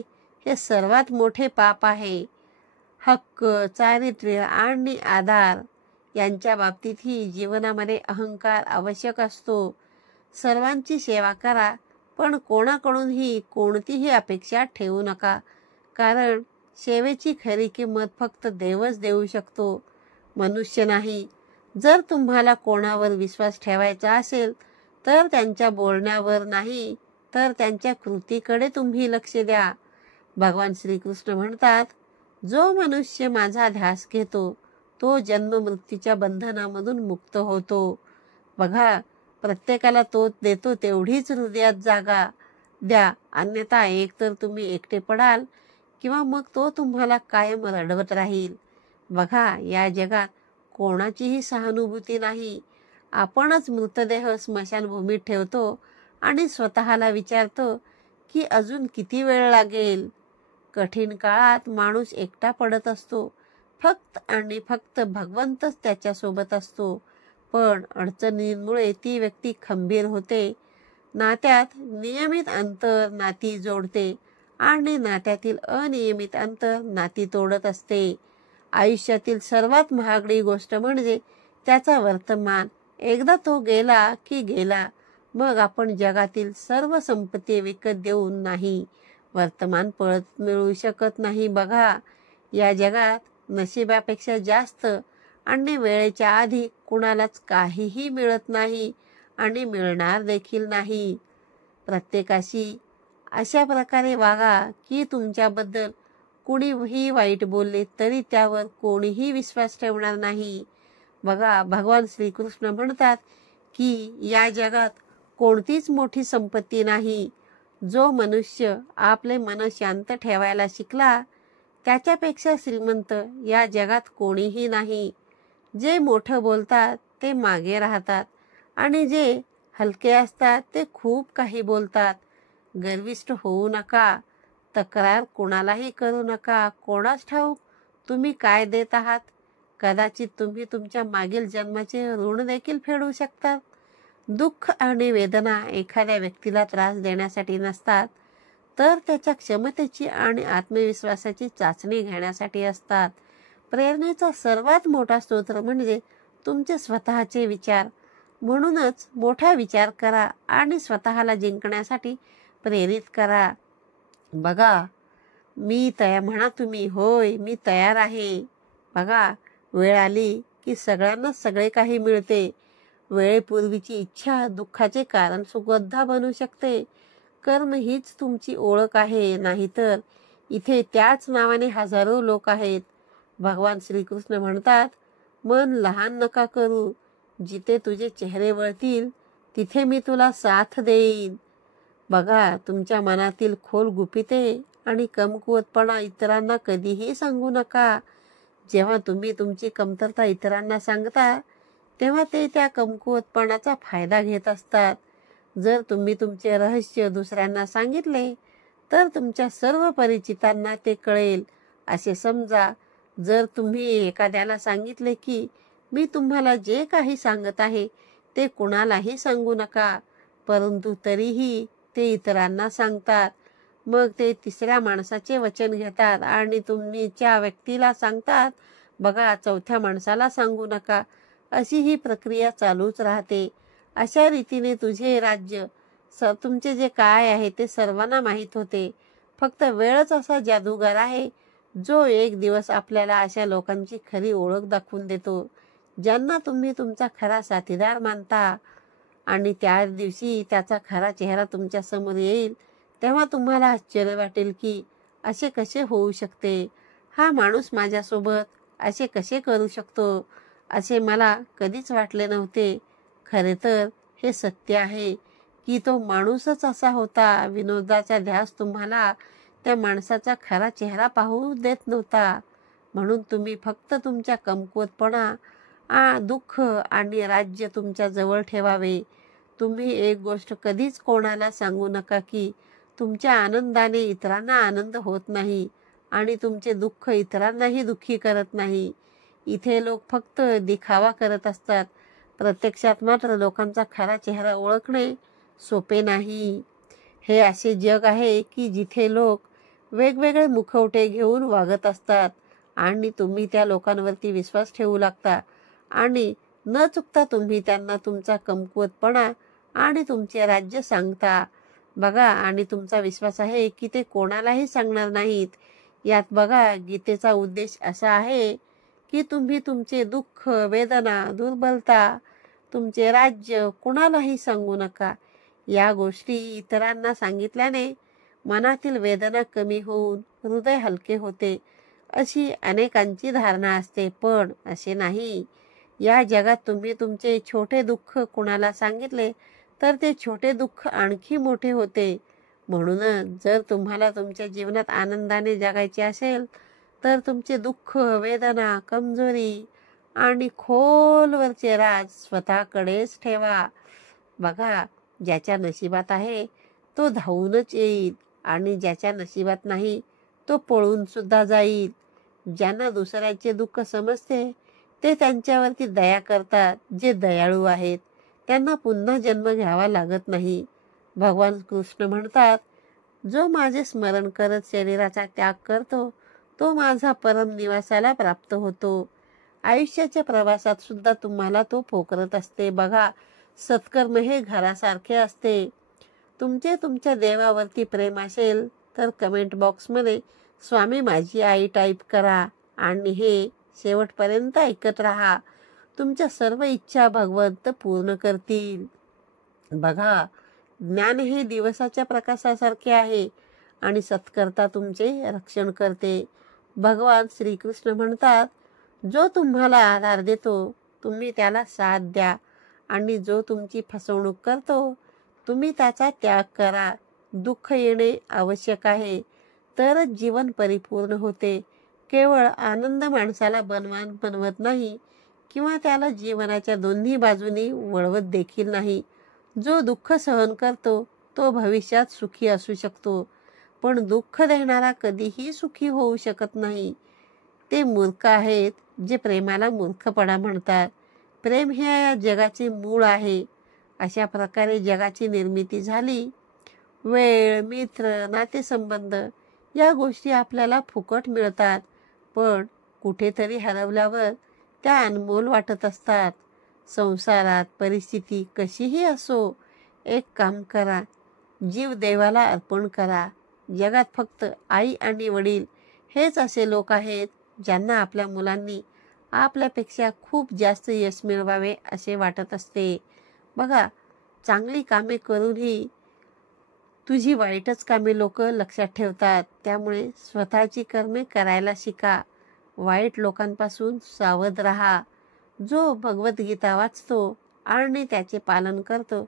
हे सर्वात मोठे पाप आहे. हक्क, चारित्र्य आणि आधार यांच्या बाबतीतही जीवनामध्ये अहंकार आवश्यक असतो. सर्वांची सेवा करा, पण कोणाकडूनही कोणतीही अपेक्षा ठेवू नका, कारण सेवेची खरी किंमत फक्त देवच देऊ शकतो, मनुष्य नाही. जर तुम्हाला कोणावर विश्वास ठेवायचा असेल तर त्यांच्या बोलण्यावर नाही, तर त्यांच्या कृतीकडे तुम्ही लक्ष द्या. भगवान श्रीकृष्ण म्हणतात, जो मनुष्य माझा ध्यास घेतो तो जन्ममृत्यूच्या बंधनामधून मुक्त होतो. बघा, प्रत्येकाला तो देतो तेवढीच हृदयात जागा द्या, अन्यथा एकतर तुम्ही एकटे पडाल किंवा मग तो तुम्हाला कायम रडवत राहील. बघा, या जगात कोणाचीही सहानुभूती नाही. आपणच मृतदेह स्मशानभूमीत ठेवतो आणि स्वतःला विचारतो की अजून किती वेळ लागेल. कठीण काळात माणूस एकटा पडत असतो. फक्त आणि फक्त भगवंतच त्याच्यासोबत असतो. पण अडचणींमुळे ती व्यक्ती खंबीर होते. नात्यात नियमित अंतर नाती जोडते आणि नात्यातील अनियमित अंतर नाती तोडत असते. आयुष्यातील सर्वात महागडी गोष्ट म्हणजे त्याचा वर्तमान. एकदा तो गेला की गेला. मग आपण जगातील सर्व संपत्ती विकत देऊन नाही, वर्तमान परत मिळवू शकत नाही. बघा, या जगात नशिबापेक्षा जास्त आणि वेळेच्या आधी कुणालाच काहीही मिळत नाही आणि मिळणार देखील नाही. प्रत्येकाशी अशा प्रकारे वागा की तुमच्याबद्दल कुणीही वाईट बोलले तरी त्यावर कोणीही विश्वास ठेवणार नाही. बघा, भगवान श्रीकृष्ण म्हणतात की या जगात कोणतीच मोठी संपत्ती नाही. जो मनुष्य आपले मन शांत ठेवायला शिकला त्याच्यापेक्षा श्रीमंत या जगात कोणीही नाही. जे मोठं बोलतात ते मागे राहतात आणि जे हलके असतात ते खूप काही बोलतात. गर्विष्ठ होऊ नका. तक्रार कोणालाही करू नका. कोणास ठाऊक तुम्ही काय देत आहात. कदाचित तुम्ही तुमच्या मागील जन्माचे ऋण देखील फेडू शकतात. दुःख आणि वेदना एखाद्या व्यक्तीला त्रास देण्यासाठी नसतात, तर त्याच्या क्षमतेची आणि आत्मविश्वासाची चाचणी घेण्यासाठी असतात. प्रेरणेचा सर्वात मोठा स्रोत म्हणजे तुमचे स्वतःचे विचार. म्हणूनच मोठा विचार करा आणि स्वतःला जिंकण्यासाठी प्रेरित करा. बघा, मी तयार म्हणा तुम्ही, होय मी तयार आहे. बघा, वेळ आली की सगळ्यांना सगळे काही मिळते. वेळेपूर्वीची इच्छा दुःखाचे कारण सुद्धा बनू शकते. कर्म हीच तुमची ओळख आहे, नाहीतर इथे त्याच नावाने हजारो लोक आहेत. भगवान श्रीकृष्ण म्हणतात, मन लहान नका करू. जिथे तुझे चेहरे वळतील तिथे मी तुला साथ देईन. बघा, तुमच्या मनातील खोल गुपिते आणि कमकुवतपणा इतरांना कधीही सांगू नका. जेव्हा तुम्ही तुमची कमतरता इतरांना सांगता तेव्हा ते त्या कमकुवतपणाचा फायदा घेत असतात. जर तुम्ही तुमचे रहस्य दुसऱ्यांना सांगितले तर तुमच्या सर्व परिचितांना ते कळेल असे समजा. जर तुम्ही एखाद्याला सांगितले की मी तुम्हाला जे काही सांगत आहे ते कुणालाही सांगू नका, परंतु तरीही ते इतरांना सांगतात, मग ते तिसऱ्या माणसाचे वचन घेतात आणि तुमच्या व्यक्तीला सांगतात, बघा चौथ्या माणसाला सांगू नका. अशी ही प्रक्रिया चालूच राहते. अशा रीतीने तुझे राज्य तुमचे जे काय आहे ते सर्वांना माहीत होते. फक्त वेळच असा जादूगार आहे जो एक दिवस आपल्याला अशा लोकांची खरी ओळख दाखवून देतो ज्यांना तुम्ही तुमचा खरा साथीदार मानता आणि त्या दिवशी त्याचा खरा चेहरा तुमच्या समोर येईल, तेव्हा तुम्हाला आश्चर्य वाटेल की असे कसे होऊ शकते, हा माणूस माझ्यासोबत असे कसे करू शकतो, असे मला कधीच वाटले नव्हते. खरे तर हे सत्य आहे की तो माणूसच असा होता. विनोदाचा ध्यास तुम्हाला त्या माणसाचा खरा चेहरा पाहू देत नव्हता. म्हणून तुम्ही फक्त तुमच्या कमकुवतपणा, दुःख आणि राज्य तुमच्या जवळ ठेवावे. तुम्ही एक गोष्ट कधीच कोणाला सांगू नका की तुमच्या आनंदाने इतरांना आनंद होत नाही आणि तुमचे दुःख इतरांनाही दुःखी करत नाही. इथे लोक फक्त दिखावा करत असतात. प्रत्यक्षात मात्र लोकांचा खरा चेहरा ओळखणे सोपे नाही. हे असे जग आहे की जिथे लोक वेगवेगळे मुखवटे घेऊन वागत असतात आणि तुम्ही त्या लोकांवरती विश्वास ठेवू लागता आणि न चुकता तुम्ही त्यांना तुमचा कमकुवतपणा आणि तुमचे राज्य सांगता. बघा, आणि तुमचा विश्वास आहे की ते कोणालाही सांगणार नाहीत. यात बघा, गीतेचा उद्देश असा आहे की तुम्ही तुमचे दुःख, वेदना, दुर्बलता, तुमचे राज्य कुणालाही सांगू नका. या गोष्टी इतरांना सांगितल्याने मनातील वेदना कमी होऊन हृदय हलके होते, अशी अनेकांची धारणा असते. पण असे नाही. या जगात तुम्ही तुमचे छोटे दुःख कुणाला सांगितले तर ते छोटे दुःख आणखी मोठे होते. म्हणूनच जर तुम्हाला तुमच्या जीवनात आनंदाने जगायचे असेल तर तुमचे दुःख, वेदना, कमजोरी आणि खोलवरचे राज स्वतःकडेच ठेवा. बघा, ज्याच्या नशिबात आहे तो धावूनच येईल आणि ज्याच्या नशिबात नाही तो पळून सुद्धा जाईल. ज्यांना दुसऱ्याचे दुःख समजते ते त्यांच्यावरती दया करतात. जे दयाळू आहेत त्यांना पुन्हा जन्म घ्यावा लागत नाही. भगवान कृष्ण म्हणतात, जो माझे स्मरण करत शरीराचा त्याग करतो तो माझा परम निवासाला प्राप्त होतो. आयुष्याच्या प्रवासात सुद्धा तुम्हाला तो पोकरत असते. बघा, सत्कर्म हे घरासारखे असते. तुमचे तुमच्या देवावरती प्रेम असेल तर कमेंट बॉक्समध्ये स्वामी माझी आई टाईप करा आणि हे शेवटपर्यंत ऐकत राहा. तुमच्या सर्व इच्छा भगवंत पूर्ण करतील. बघा, ज्ञान हे दिवसाच्या प्रकाशासारखे आहे आणि सत्कर्ता तुमचे रक्षण करते. भगवान श्रीकृष्ण म्हणतात, जो तुम्हाला आधार देतो तुम्ही त्याला साथ द्या आणि जो तुमची फसवणूक करतो तुम्ही त्याचा त्याग करा. दुःख येणे आवश्यक आहे तरच जीवन परिपूर्ण होते. केवळ आनंद माणसाला बलवान बनवत नाही किंवा त्याला जीवनाच्या दोन्ही बाजूनी वळवत देखील नाही. जो दुःख सहन करतो तो भविष्यात सुखी असू शकतो, पण दुःख देणारा कधीही सुखी होऊ शकत नाही. ते मूर्ख आहेत जे प्रेमाला मूर्खपणा म्हणतात. प्रेम हे या जगाचे मूळ आहे. अशा प्रकारे जगाची निर्मिती झाली. वेळ, मित्र, नातेसंबंध या गोष्टी आपल्याला फुकट मिळतात, पण कुठेतरी हरवल्यावर त्या अनमोल वाटत असतात. संसारात परिस्थिती कशीही असो, एक काम करा, जीव देवाला अर्पण करा. जगात फक्त आई आणि वडील हेच असे लोक आहेत ज्यांना आपल्या मुलांनी आपल्यापेक्षा खूप जास्त यश मिळवावे असे वाटत असते. बघा, चांगली कामे करूनही तुझी वाईटच कामे लोक लक्षात ठेवतात. त्यामुळे स्वतःची कर्मे करायला शिका. वाईट लोकांपासून सावध राहा. जो भगवद्गीता वाचतो आणि त्याचे पालन करतो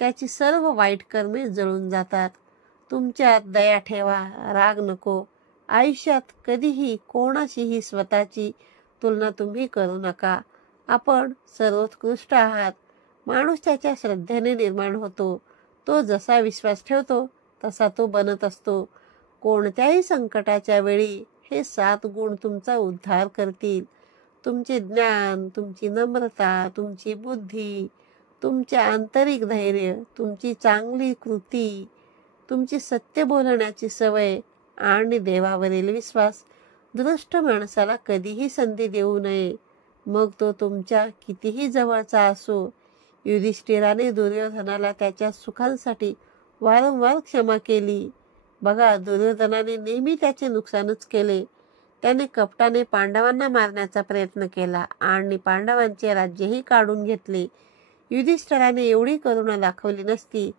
त्याची सर्व वाईट कर्मे जळून जातात. तुमच्यात दया ठेवा, राग नको. आयुष्यात कधीही कोणाशीही स्वतःची तुलना तुम्ही करू नका. आपण सर्वोत्कृष्ट आहात. माणूस त्याच्या श्रद्धेने निर्माण होतो. तो जसा विश्वास ठेवतो तसा तो बनत असतो. कोणत्याही संकटाच्या वेळी हे 7 गुण तुमचा उद्धार करतील. तुमचे ज्ञान, तुमची नम्रता, तुमची बुद्धी, तुमचे आंतरिक धैर्य, तुमची चांगली कृती, तुमची सत्य बोलण्याची सवय आणि देवावरील विश्वास दृष्ट माणसाला कधीही संधी देऊ नये, मग तो तुमच्या कितीही जवळचा असो. युधिष्ठिराने दुर्योधनाला त्याच्या सुखांसाठी वारंवार क्षमा केली. बघा, दुर्योधनाने नेहमी त्याचे नुकसानच केले. त्याने कपटाने पांडवांना मारण्याचा प्रयत्न केला आणि पांडवांचे राज्यही काढून घेतले. युधिष्ठिराने एवढी करुणा दाखवली नसती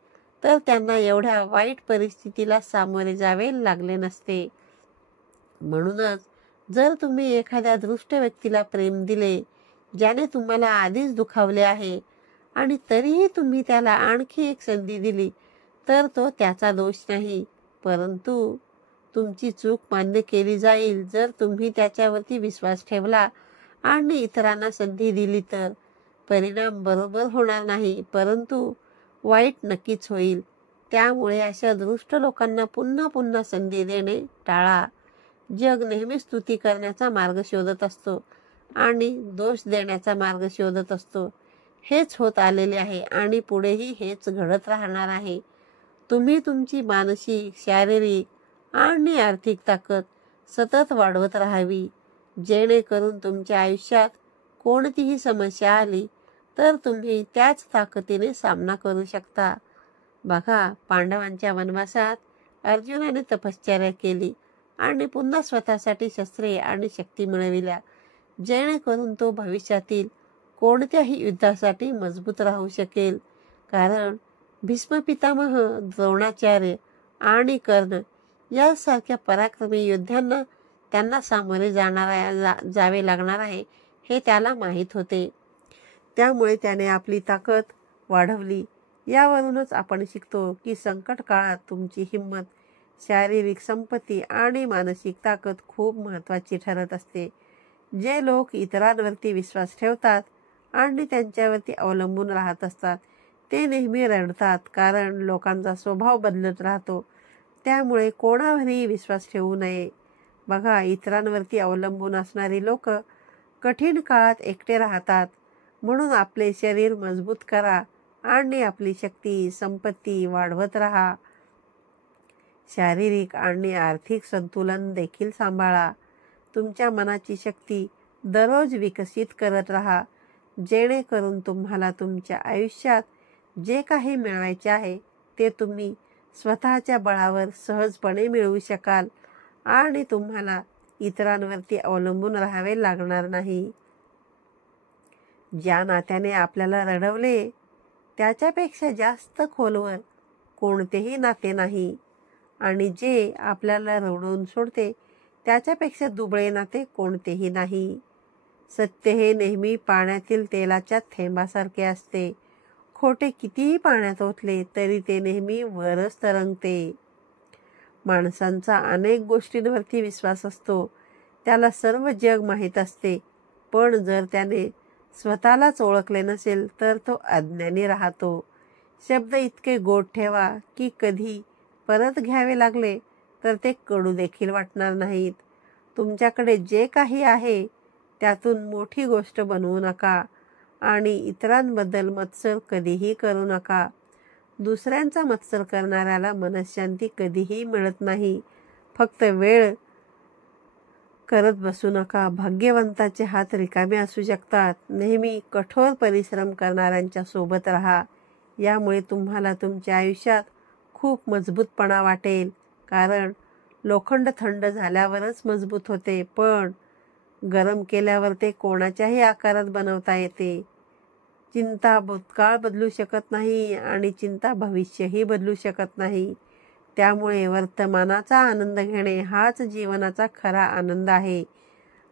तर त्यांना एवढ्या वाईट परिस्थितीला सामोरे जावे लागले नसते. म्हणूनच जर तुम्ही एखाद्या दृष्ट व्यक्तीला प्रेम दिले, ज्याने तुम्हाला आधीच दुखावले आहे, आणि तरीही तुम्ही त्याला आणखी एक संधी दिली, तर तो त्याचा दोष नाही, परंतु तुमची चूक मान्य केली जाईल. जर तुम्ही त्याच्यावरती विश्वास ठेवला आणि इतरांना संधी दिली तर परिणाम बरोबर होणार नाही, परंतु वाईट नक्कीच होईल. त्यामुळे अशा दुष्ट लोकांना पुन्हा पुन्हा संधी देणे टाळा. जग नेहमी स्तुती करण्याचा मार्ग शोधत असतो आणि दोष देण्याचा मार्ग शोधत असतो. हेच होत आलेले आहे आणि पुढेही हेच घडत राहणार आहे. तुम्ही तुमची मानसिक, शारीरिक आणि आर्थिक ताकद सतत वाढवत राहावी, जेणेकरून तुमच्या आयुष्यात कोणतीही समस्या आली तर तुम्ही त्याच ताकदीने सामना करू शकता. बघा, पांडवांच्या वनवासात अर्जुनाने तपश्चर्या केली आणि पुन्हा स्वतःसाठी शस्त्रे आणि शक्ती मिळविल्या, जेणेकरून तो भविष्यातील कोणत्याही युद्धासाठी मजबूत राहू शकेल. कारण भीष्म पितामह, द्रोणाचार्य आणि कर्ण यासारख्या पराक्रमी योद्ध्यांना त्यांना सामोरे जावे लागणार आहे हे त्याला माहीत होते. त्यामुळे त्याने आपली ताकद वाढवली. यावरूनच आपण शिकतो की संकट काळात तुमची हिंमत, शारीरिक संपत्ती आणि मानसिक ताकद खूप महत्त्वाची ठरत असते. जे लोक इतरांवरती विश्वास ठेवतात आणि त्यांच्यावरती अवलंबून राहत असतात ते नेहमी रडतात, कारण लोकांचा स्वभाव बदलत राहतो. त्यामुळे कोणावरही विश्वास ठेवू नये. बघा, इतरांवरती अवलंबून असणारी लोक कठीण काळात एकटे राहतात. म्हणून आपले शरीर मजबूत करा आणि आपली शक्ती, संपत्ती वाढवत राहा. शारीरिक आणि आर्थिक संतुलन देखील सांभाळा. तुमच्या मनाची शक्ती दररोज विकसित करत राहा, जेणेकरून तुम्हाला तुमच्या आयुष्यात जे काही मिळवायचे आहे ते तुम्ही स्वतःच्या बळावर सहजपणे मिळवू शकाल आणि तुम्हाला इतरांवरती अवलंबून राहावे लागणार नाही. ज्या नात्याने आपल्याला रडवले त्याच्यापेक्षा जास्त खोलवर कोणतेही नाते नाही, आणि जे आपल्याला रडवून सोडते त्याच्यापेक्षा दुबळे नाते कोणतेही नाही. सत्य हे नेहमी पाण्यातील तेलाच्या थेंबासारखे असते. खोटे कितीही पाण्यात ओतले तरी ते नेहमी वरच तरंगते. माणसांचा अनेक गोष्टींवरती विश्वास असतो, त्याला सर्व जग माहीत असते, पण जर त्याने स्वतःलाच ओळखले नसेल तर तो अज्ञानी राहतो. शब्द इतके गोड ठेवा की कधी परत घ्यावे लागले तर ते कडू देखील वाटणार नाहीत. तुमच्याकडे जे काही आहे त्यातून मोठी गोष्ट बनवू नका आणि इतरांबद्दल मत्सर कधीही करू नका. दुसऱ्यांचा मत्सर करणाऱ्याला मनःशांती कधीही मिळत नाही. फक्त वेळ करत बसू नका. भाग्यवंताचे हात रिकामे असू शकतात. नेहमी कठोर परिश्रम करणाऱ्यांच्या सोबत राहा. यामुळे तुम्हाला तुमच्या आयुष्यात खूप मजबूतपणा वाटेल, कारण लोखंड थंड झाल्यावरच मजबूत होते, पण गरम केल्यावर ते कोणाच्याही आकारात बनवता येते. चिंता भूतकाळ बदलू शकत नाही आणि चिंता भविष्यही बदलू शकत नाही. त्यामुळे वर्तमानाचा आनंद घेणे हाच जीवनाचा खरा आनंद आहे.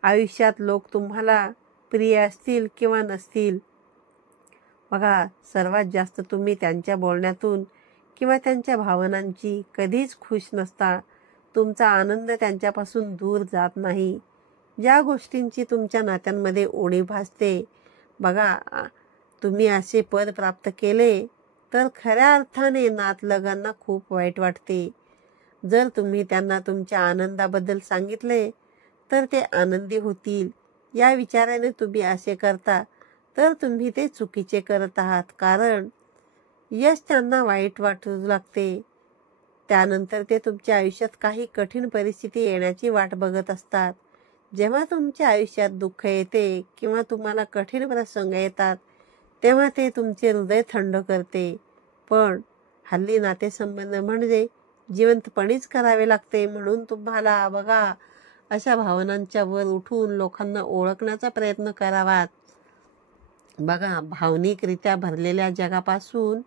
आयुष्यात लोक तुम्हाला प्रिय असतील किंवा नसतील, बघा, सर्वात जास्त तुम्ही त्यांच्या बोलण्यातून किंवा त्यांच्या भावनांची कधीच खुश नसता. तुमचा आनंद त्यांच्यापासून दूर जात नाही. ज्या गोष्टींची तुमच्या नात्यांमध्ये उणीव भासते, बघा, तुम्ही असे पद प्राप्त केले तर खऱ्या अर्थाने नातलगांना खूप वाईट वाटते. जर तुम्ही त्यांना तुमच्या आनंदाबद्दल सांगितले तर ते आनंदी होतील. या विचाराने तुम्ही असे करता तर तुम्ही ते चुकीचे करत आहात, कारण यश त्यांना वाईट वाटू लागते. त्यानंतर ते तुमच्या आयुष्यात काही कठीण परिस्थिती येण्याची वाट बघत असतात. जेव्हा तुमच्या आयुष्यात दुःख येते किंवा तुम्हाला कठीण प्रसंग येतात तेव्हा ते तुमचे हृदय थंड करते. पण हल्ली नातेसंबंध म्हणजे जिवंतपणीच करावे लागते. म्हणून तुम्हाला, बघा, अशा भावनांच्या वर उठून लोकांना ओळखण्याचा प्रयत्न करावा. बघा, भावनिकरित्या भरलेल्या जगापासून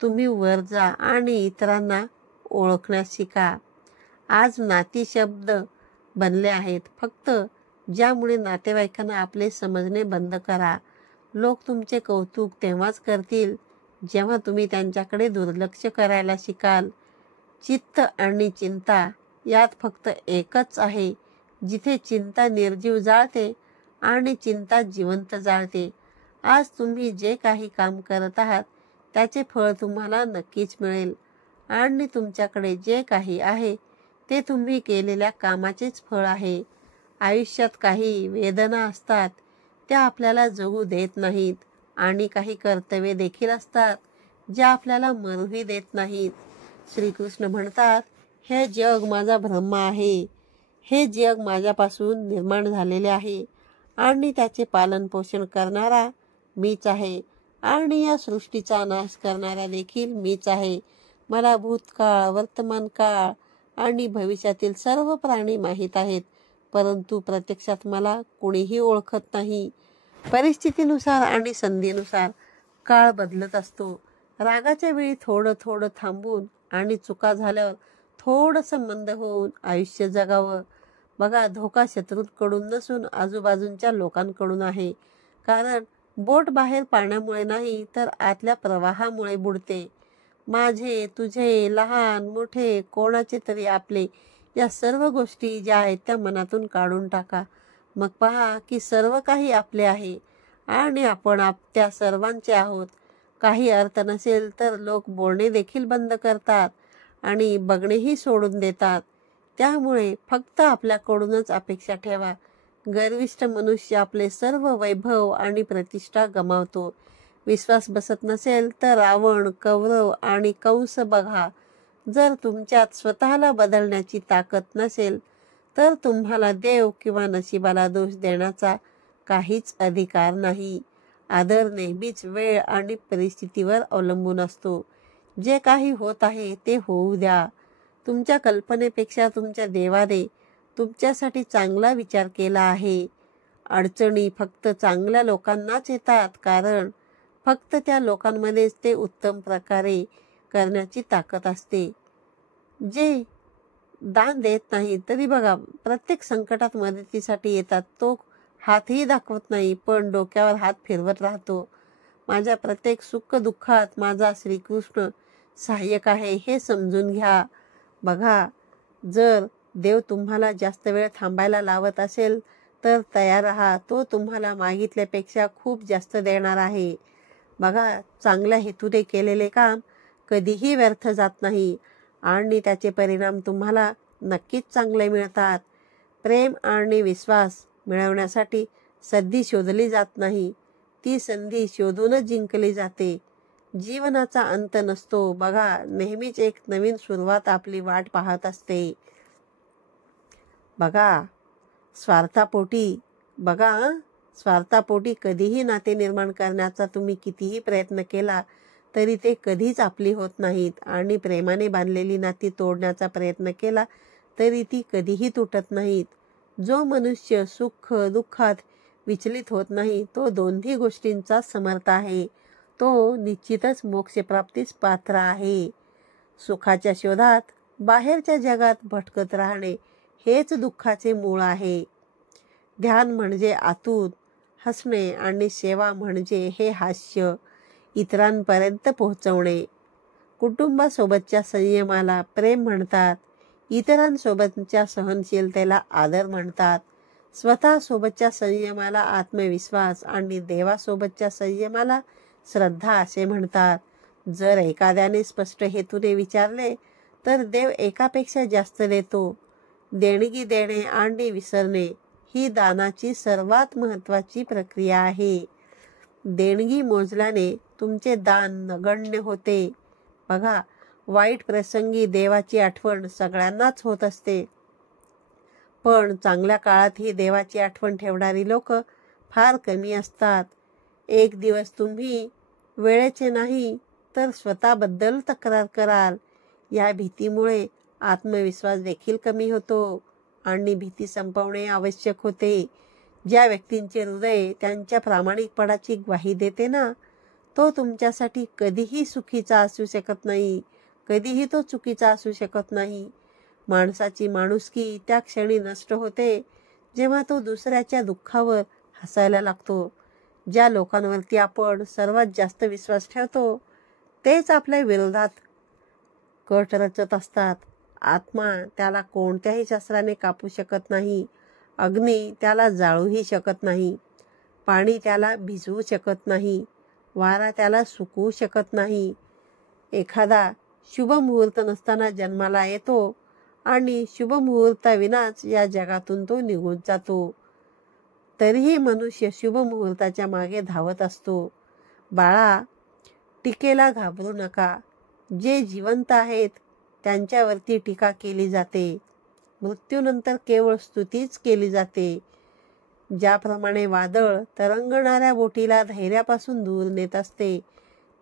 तुम्ही वर जा आणि इतरांना ओळखण्यास शिका. आज नाती शब्द बनले आहेत फक्त, ज्यामुळे नातेवाईकांना आपले समजणे बंद करा. लोक तुमचे कौतुक तेव्हाच करतील जेव्हा तुम्ही त्यांच्याकडे दुर्लक्ष करायला शिकाल. चित्त आणि चिंता यात फक्त एकच आहे. जिथे चिंता निर्जीव जाळते आणि चिंता जिवंत जाळते. आज तुम्ही जे काही काम करत आहात त्याचे फळ तुम्हाला नक्कीच मिळेल आणि तुमच्याकडे जे काही आहे ते तुम्ही केलेल्या कामाचेच फळ आहे. आयुष्यात काही वेदना असतात, त्या आपल्याला जगू देत नाहीत आणि काही कर्तव्ये देखील असतात ज्या आपल्याला मरूही देत नाहीत. श्रीकृष्ण म्हणतात, हे जग माझा भ्रम आहे. हे जग माझ्यापासून निर्माण झालेले आहे आणि त्याचे पालन पोषण करणारा मीच आहे आणि या सृष्टीचा नाश करणारा देखील मीच आहे. मला भूतकाळ, वर्तमान काळ आणि भविष्यातील सर्व प्राणी माहीत आहेत, परंतु प्रत्यक्षात मला कोणीही ओळखत नाही. परिस्थितीनुसार आणि संधीनुसार काळ बदलत असतो. रागाच्या वेळी थोडं थोडं थांबून आणि चुका झाल्यावर थोडंसं मंद होऊन आयुष्य जगावं. बघा, धोका शत्रूंकडून नसून आजूबाजूच्या लोकांकडून आहे. कारण बोट बाहेर पाण्यामुळे नाही तर आतल्या प्रवाहामुळे बुडते. माझे, तुझे, लहान मोठे, कोणाचे तरी आपले, या सर्व गोष्टी ज्या आहेत त्या मनातून काढून टाका. मग पहा की सर्व काही आपले आहे आणि आपण त्या सर्वांचे आहोत. काही अर्थ नसेल तर लोक बोलणे देखील बंद करतात आणि बघणेही सोडून देतात. त्यामुळे फक्त आपल्याकडूनच अपेक्षा ठेवा. गर्विष्ठ मनुष्य आपले सर्व वैभव आणि प्रतिष्ठा गमावतो. विश्वास बसत नसेल तर रावण, कौरव आणि कंस बघा. जर तुमच्यात स्वतःला बदलण्याची ताकद नसेल तर तुम्हाला देव किंवा नशिबाला दोष देण्याचा काहीच अधिकार नाही. आदर नेहमीच वेळ आणि परिस्थितीवर अवलंबून असतो. जे काही होत आहे ते होऊ द्या. तुमच्या कल्पनेपेक्षा तुमच्या देवाने तुमच्यासाठी चांगला विचार केला आहे. अडचणी फक्त चांगल्या लोकांनाच येतात, कारण फक्त त्या लोकांमध्येच ते उत्तम प्रकारे करण्याची ताकद असते. जे दान देत नाही तरी बघा, प्रत्येक संकटात मदतीसाठी येतात. तो हातही दाखवत नाही पण डोक्यावर हात फिरवत राहतो. माझ्या प्रत्येक सुख दुःखात माझा श्रीकृष्ण सहाय्यक आहे हे समजून घ्या. बघा, जर देव तुम्हाला जास्त वेळ थांबायला लावत असेल तर तयार राहा. तो तुम्हाला मागितल्यापेक्षा खूप जास्त देणार आहे. बघा, चांगल्या हेतूने केलेले काम कधीही व्यर्थ जात नाही आणि त्याचे परिणाम तुम्हाला नक्कीच चांगले मिळतात. प्रेम आणि विश्वास मिळवण्यासाठी संधी शोधली जात नाही, ती संधी शोधूनच जिंकली जाते. जीवनाचा अंत नसतो. बघा, नेहमीच एक नवीन सुरुवात आपली वाट पाहत असते. बघा, स्वार्थापोटी कधीही नाते निर्माण करण्याचा तुम्ही कितीही प्रयत्न केला तरी ते कधीच आपली होत नाहीत आणि प्रेमाने बांधलेली नाती तोडण्याचा प्रयत्न केला तरी ती कधीही तुटत नाहीत. जो मनुष्य सुख दुःखात विचलित होत नाही तो दोन्ही गोष्टींचा समर्थ आहे. तो निश्चितच मोक्षप्राप्तीस पात्र आहे. सुखाच्या शोधात बाहेरच्या जगात भटकत राहणे हेच दुःखाचे मूळ आहे. ध्यान म्हणजे आतून हसणे आणि सेवा म्हणजे हे हास्य इतरांपर्यंत पोहोचवणे. कुटुंबासोबतच्या संयमाला प्रेम म्हणतात. इतरांसोबतच्या सहनशीलतेला आदर म्हणतात. स्वतःसोबतच्या संयमाला आत्मविश्वास आणि देवासोबतच्या संयमाला श्रद्धा असे म्हणतात. जर एखाद्याने स्पष्ट हेतूने विचारले तर देव एकापेक्षा जास्त देतो. देणगी देणे आणि विसरणे ही दानाची सर्वात महत्त्वाची प्रक्रिया आहे. देणगी मोजल्याने तुमचे दान नगण्य होते. बघा, वाईट प्रसंगी देवाची आठवण सगळ्यांनाच होत असते, पण चांगल्या काळातही देवाची आठवण ठेवणारी लोक फार कमी असतात. एक दिवस तुम्ही वेळेचे नाही तर स्वतःबद्दल तक्रार कराल. या भीतीमुळे आत्मविश्वास देखील कमी होतो आणि भीती संपवणे आवश्यक होते. ज्या व्यक्तींचे हृदय त्यांच्या प्रामाणिकपणाची ग्वाही देते ना, तो तुमच्यासाठी कधीही सुखीचा असू शकत नाही, कधीही तो चुकीचा असू शकत नाही. माणसाची माणुसकी त्या क्षणी नष्ट होते जेव्हा तो दुसऱ्याच्या दुःखावर हसायला लागतो. ज्या लोकांवरती आपण सर्वात जास्त विश्वास ठेवतो तेच आपल्या विरोधात कट रचत असतात. आत्मा त्याला कोणत्याही शस्त्राने कापू शकत नाही, अग्नी त्याला जाळूही शकत नाही, पाणी त्याला भिजवू शकत नाही, वारा त्याला सुकवू शकत नाही. एखादा शुभ मुहूर्त नसताना जन्माला येतो आणि शुभ मुहूर्ताविनाच या जगातून तो निघून जातो. तरीही मनुष्य शुभ मुहूर्ताच्या मागे धावत असतो. बाळा, टीकेला घाबरू नका. जे जिवंत आहेत त्यांच्यावरती टीका केली जाते. मृत्यूनंतर केवळ स्तुतीच केली जाते. ज्याप्रमाणे वादळ तरंगणाऱ्या बोटीला धैर्यापासून दूर नेत असते,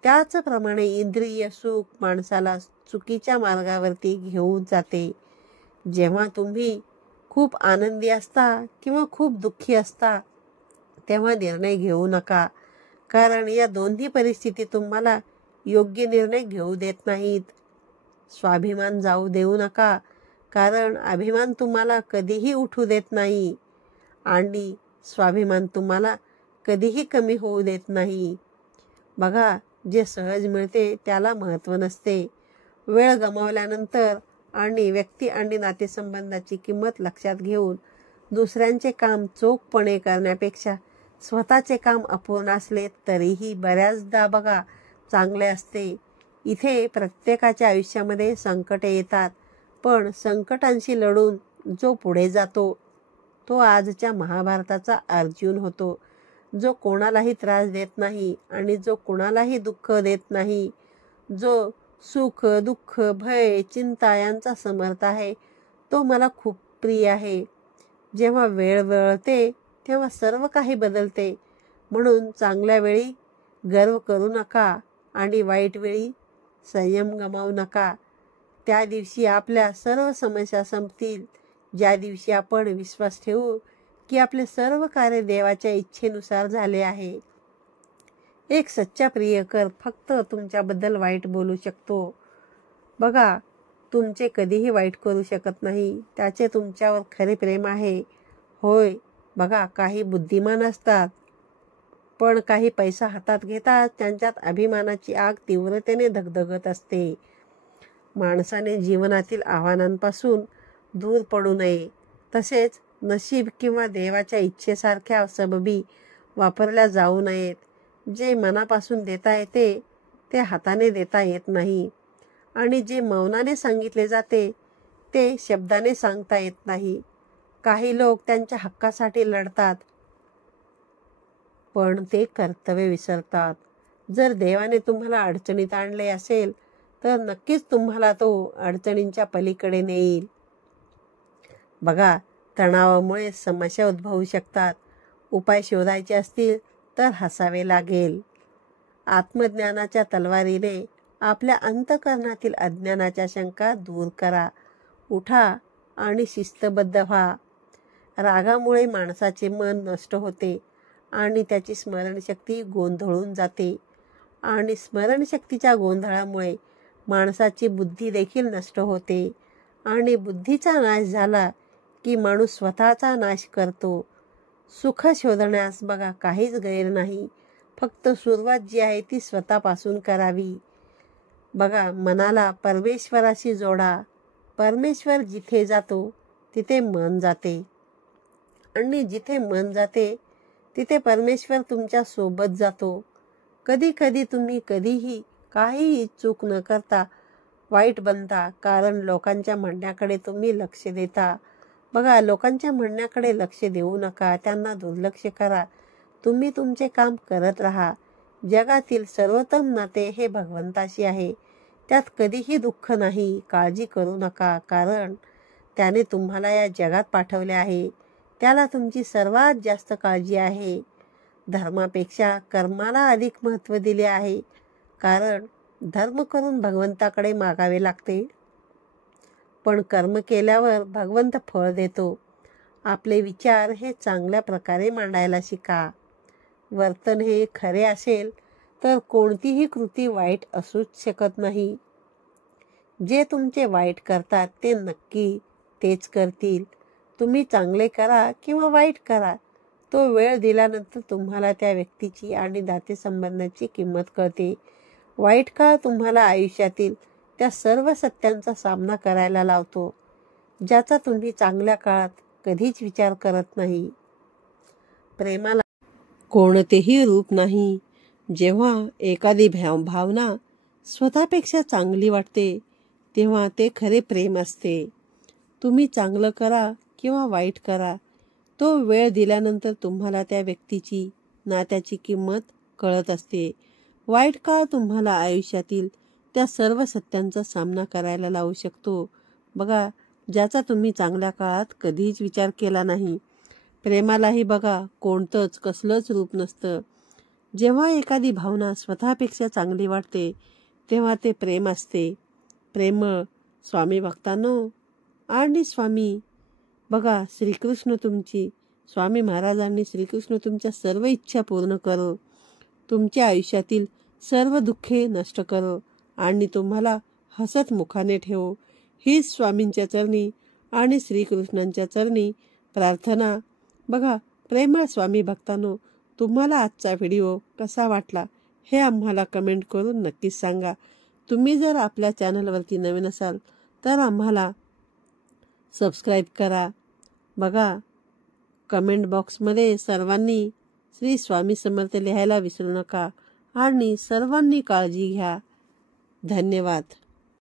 त्याचप्रमाणे इंद्रिय सुख माणसाला चुकीच्या मार्गावरती घेऊन जाते. जेव्हा तुम्ही खूप आनंदी असता किंवा खूप दुःखी असता तेव्हा निर्णय घेऊ नका, कारण या दोन्ही परिस्थिती तुम्हाला योग्य निर्णय घेऊ देत नाहीत. स्वाभिमान जाऊ देऊ नका, कारण अभिमान तुम्हाला कधीही उठू देत नाही आणि स्वाभिमान तुम्हाला कधीही कमी होऊ देत नाही. बघा, जे सहज मिळते त्याला महत्त्व नसते. वेळ गमावल्यानंतर आणि व्यक्ती आणि नातेसंबंधाची किंमत लक्षात घेऊन दुसऱ्यांचे काम चोखपणे करण्यापेक्षा स्वतःचे काम अपूर्ण असले तरीही बऱ्याचदा बघा चांगले असते. इथे प्रत्येकाच्या आयुष्यामध्ये संकटे येतात, पण संकटांशी लढून जो पुढे जातो तो आजच्या महाभारताचा अर्जुन होतो, जो कोणालाही त्रास देत नाही आणि जो कोणालाही दुःख देत नाही, जो सुख दुःख भय चिंता यांचा समर्थ आहे. तो मला खूप प्रिय आहे. जेव्हा वेळ वळते तेव्हा सर्व काही बदलते. म्हणून चांगल्या वेळी गर्व करू नका आणि वाईट वेळी संयम गमावू नका. त्या दिवशी आपल्या सर्व समस्या संपतील, ज्या दिवशी आपण विश्वास ठेवू की आपले सर्व कार्य देवाच्या इच्छेनुसार झाले आहे. एक सच्चा प्रियकर फक्त तुमच्याबद्दल वाईट बोलू शकतो. बघा, तुमचे कधीही वाईट करू शकत नाही. त्याचे तुमच्यावर खरे प्रेम आहे. होय, बघा, काही बुद्धिमान असतात, पण काही पैसा हातात घेतात त्यांच्यात अभिमानाची आग तीव्रतेने धगधगत असते. माणसाने जीवनातील आव्हानांपासून दूर पडू नये. तसेच नशीब किंवा देवाच्या इच्छेसारख्या सबबी वापरल्या जाऊ नयेत. जे मनापासून देता येते ते हाताने देता येत नाही आणि जे मौनाने सांगितले जाते ते शब्दाने सांगता येत नाही. काही लोक त्यांच्या हक्कासाठी लढतात, पण ते कर्तव्य विसरतात. जर देवाने तुम्हाला अडचणीत आणले असेल तर नक्कीच तुम्हाला तो अडचणींच्या पलीकडे नेईल. बघा, तणावामुळे समस्या उद्भवू शकतात. उपाय शोधायचे असतील तर हसावे लागेल. आत्मज्ञानाच्या तलवारीने आपल्या अंतःकरणातील अज्ञानाच्या शंका दूर करा. उठा आणि शिस्तबद्ध व्हा. रागामुळे माणसाचे मन नष्ट होते आणि त्याची स्मरणशक्ती गोंधळून जाते आणि स्मरणशक्तीच्या गोंधळामुळे माणसाची बुद्धी देखील नष्ट होते आणि बुद्धीचा नाश झाला की माणूस स्वतःचा नाश करतो. सुख शोधण्यास बघा काहीच गैर नाही, फक्त सुरुवात जी आहे ती स्वतःपासून करावी. बघा, मनाला परमेश्वराशी जोडा. परमेश्वर जिथे जातो तिथे मन जाते आणि जिथे मन जाते तिथे परमेश्वर तुमच्या सोबत जातो. कधी कधी तुम्ही कधीही काहीही चूक न करता वाईट बनता, कारण लोकांच्या म्हणण्याकडे तुम्ही लक्ष देता. बघा, लोकांच्या म्हणण्याकडे लक्ष देऊ नका, त्यांना दुर्लक्ष करा. तुम्ही तुमचे काम करत राहा. जगातील सर्वोत्तम नाते हे भगवंताशी आहे. त्यात कधीही दुःख नाही. काळजी करू नका, कारण त्याने तुम्हाला या जगात पाठवले आहे. त्याला तुमची सर्वात जास्त काळजी आहे. धर्मापेक्षा कर्माला अधिक महत्त्व दिले आहे, कारण धर्म करून भगवंताकडे मागावे लागते, आपण कर्म केल्यावर भगवंत फळ देतो. आपले विचार हे चांगल्या प्रकारे मांडायला शिका. वर्तन हे खरे असेल तर कोणतीही कृती वाईट असूच शकत नाही. जे तुमचे वाईट करतात ते नक्की तेच करतील. तुम्ही चांगले करा किंवा वाईट करा, तो वेळ दिल्यानंतर तुम्हाला त्या व्यक्तीची आणि नातेसंबंधाची किंमत कळते. वाईट काळ तुम्हाला आयुष्यातील त्या सर्व सत्यांचा सामना करायला लावतो, ज्याचा तुम्ही चांगल्या काळात कधीच विचार करत नाही. प्रेमाला कोणतेही रूप नाही. जेव्हा एखादी भावना स्वतःपेक्षा चांगली वाटते तेव्हा ते खरे प्रेम असते. तुम्ही चांगलं करा किंवा वाईट करा, तो वेळ दिल्यानंतर तुम्हाला त्या व्यक्तीची नात्याची किंमत कळत असते. वाईट काळ तुम्हाला आयुष्यातील त्या सर्व सत्यांचा सामना करायला लावू शकतो, बघा, ज्याचा तुम्ही चांगल्या काळात कधीच विचार केला नाही. प्रेमालाही बघा कोणतंच कसलंच रूप नसतं. जेव्हा एखादी भावना स्वतःपेक्षा चांगली वाटते तेव्हा ते प्रेम असते. प्रेमळ स्वामी भक्तांनो आणि स्वामी बघा श्रीकृष्ण स्वामी महाराजांनी श्रीकृष्ण तुमच्या सर्व इच्छा पूर्ण करो, तुमच्या आयुष्यातील सर्व दुःखे नष्ट करो आणि तुम्हाला हसत मुखाने ठेवो, हीच स्वामींच्या चरणी आणि श्रीकृष्णांच्या चरणी प्रार्थना. बघा प्रेमळ स्वामी भक्तांनो, तुम्हाला आजचा व्हिडिओ कसा वाटला हे आम्हाला कमेंट करून नक्कीच सांगा. तुम्ही जर आपल्या चॅनलवरती नवीन असाल तर आम्हाला सबस्क्राईब करा. बघा कमेंट बॉक्समध्ये सर्वांनी श्री स्वामी समर्थ लिहायला विसरू नका आणि सर्वांनी काळजी घ्या. धन्यवाद.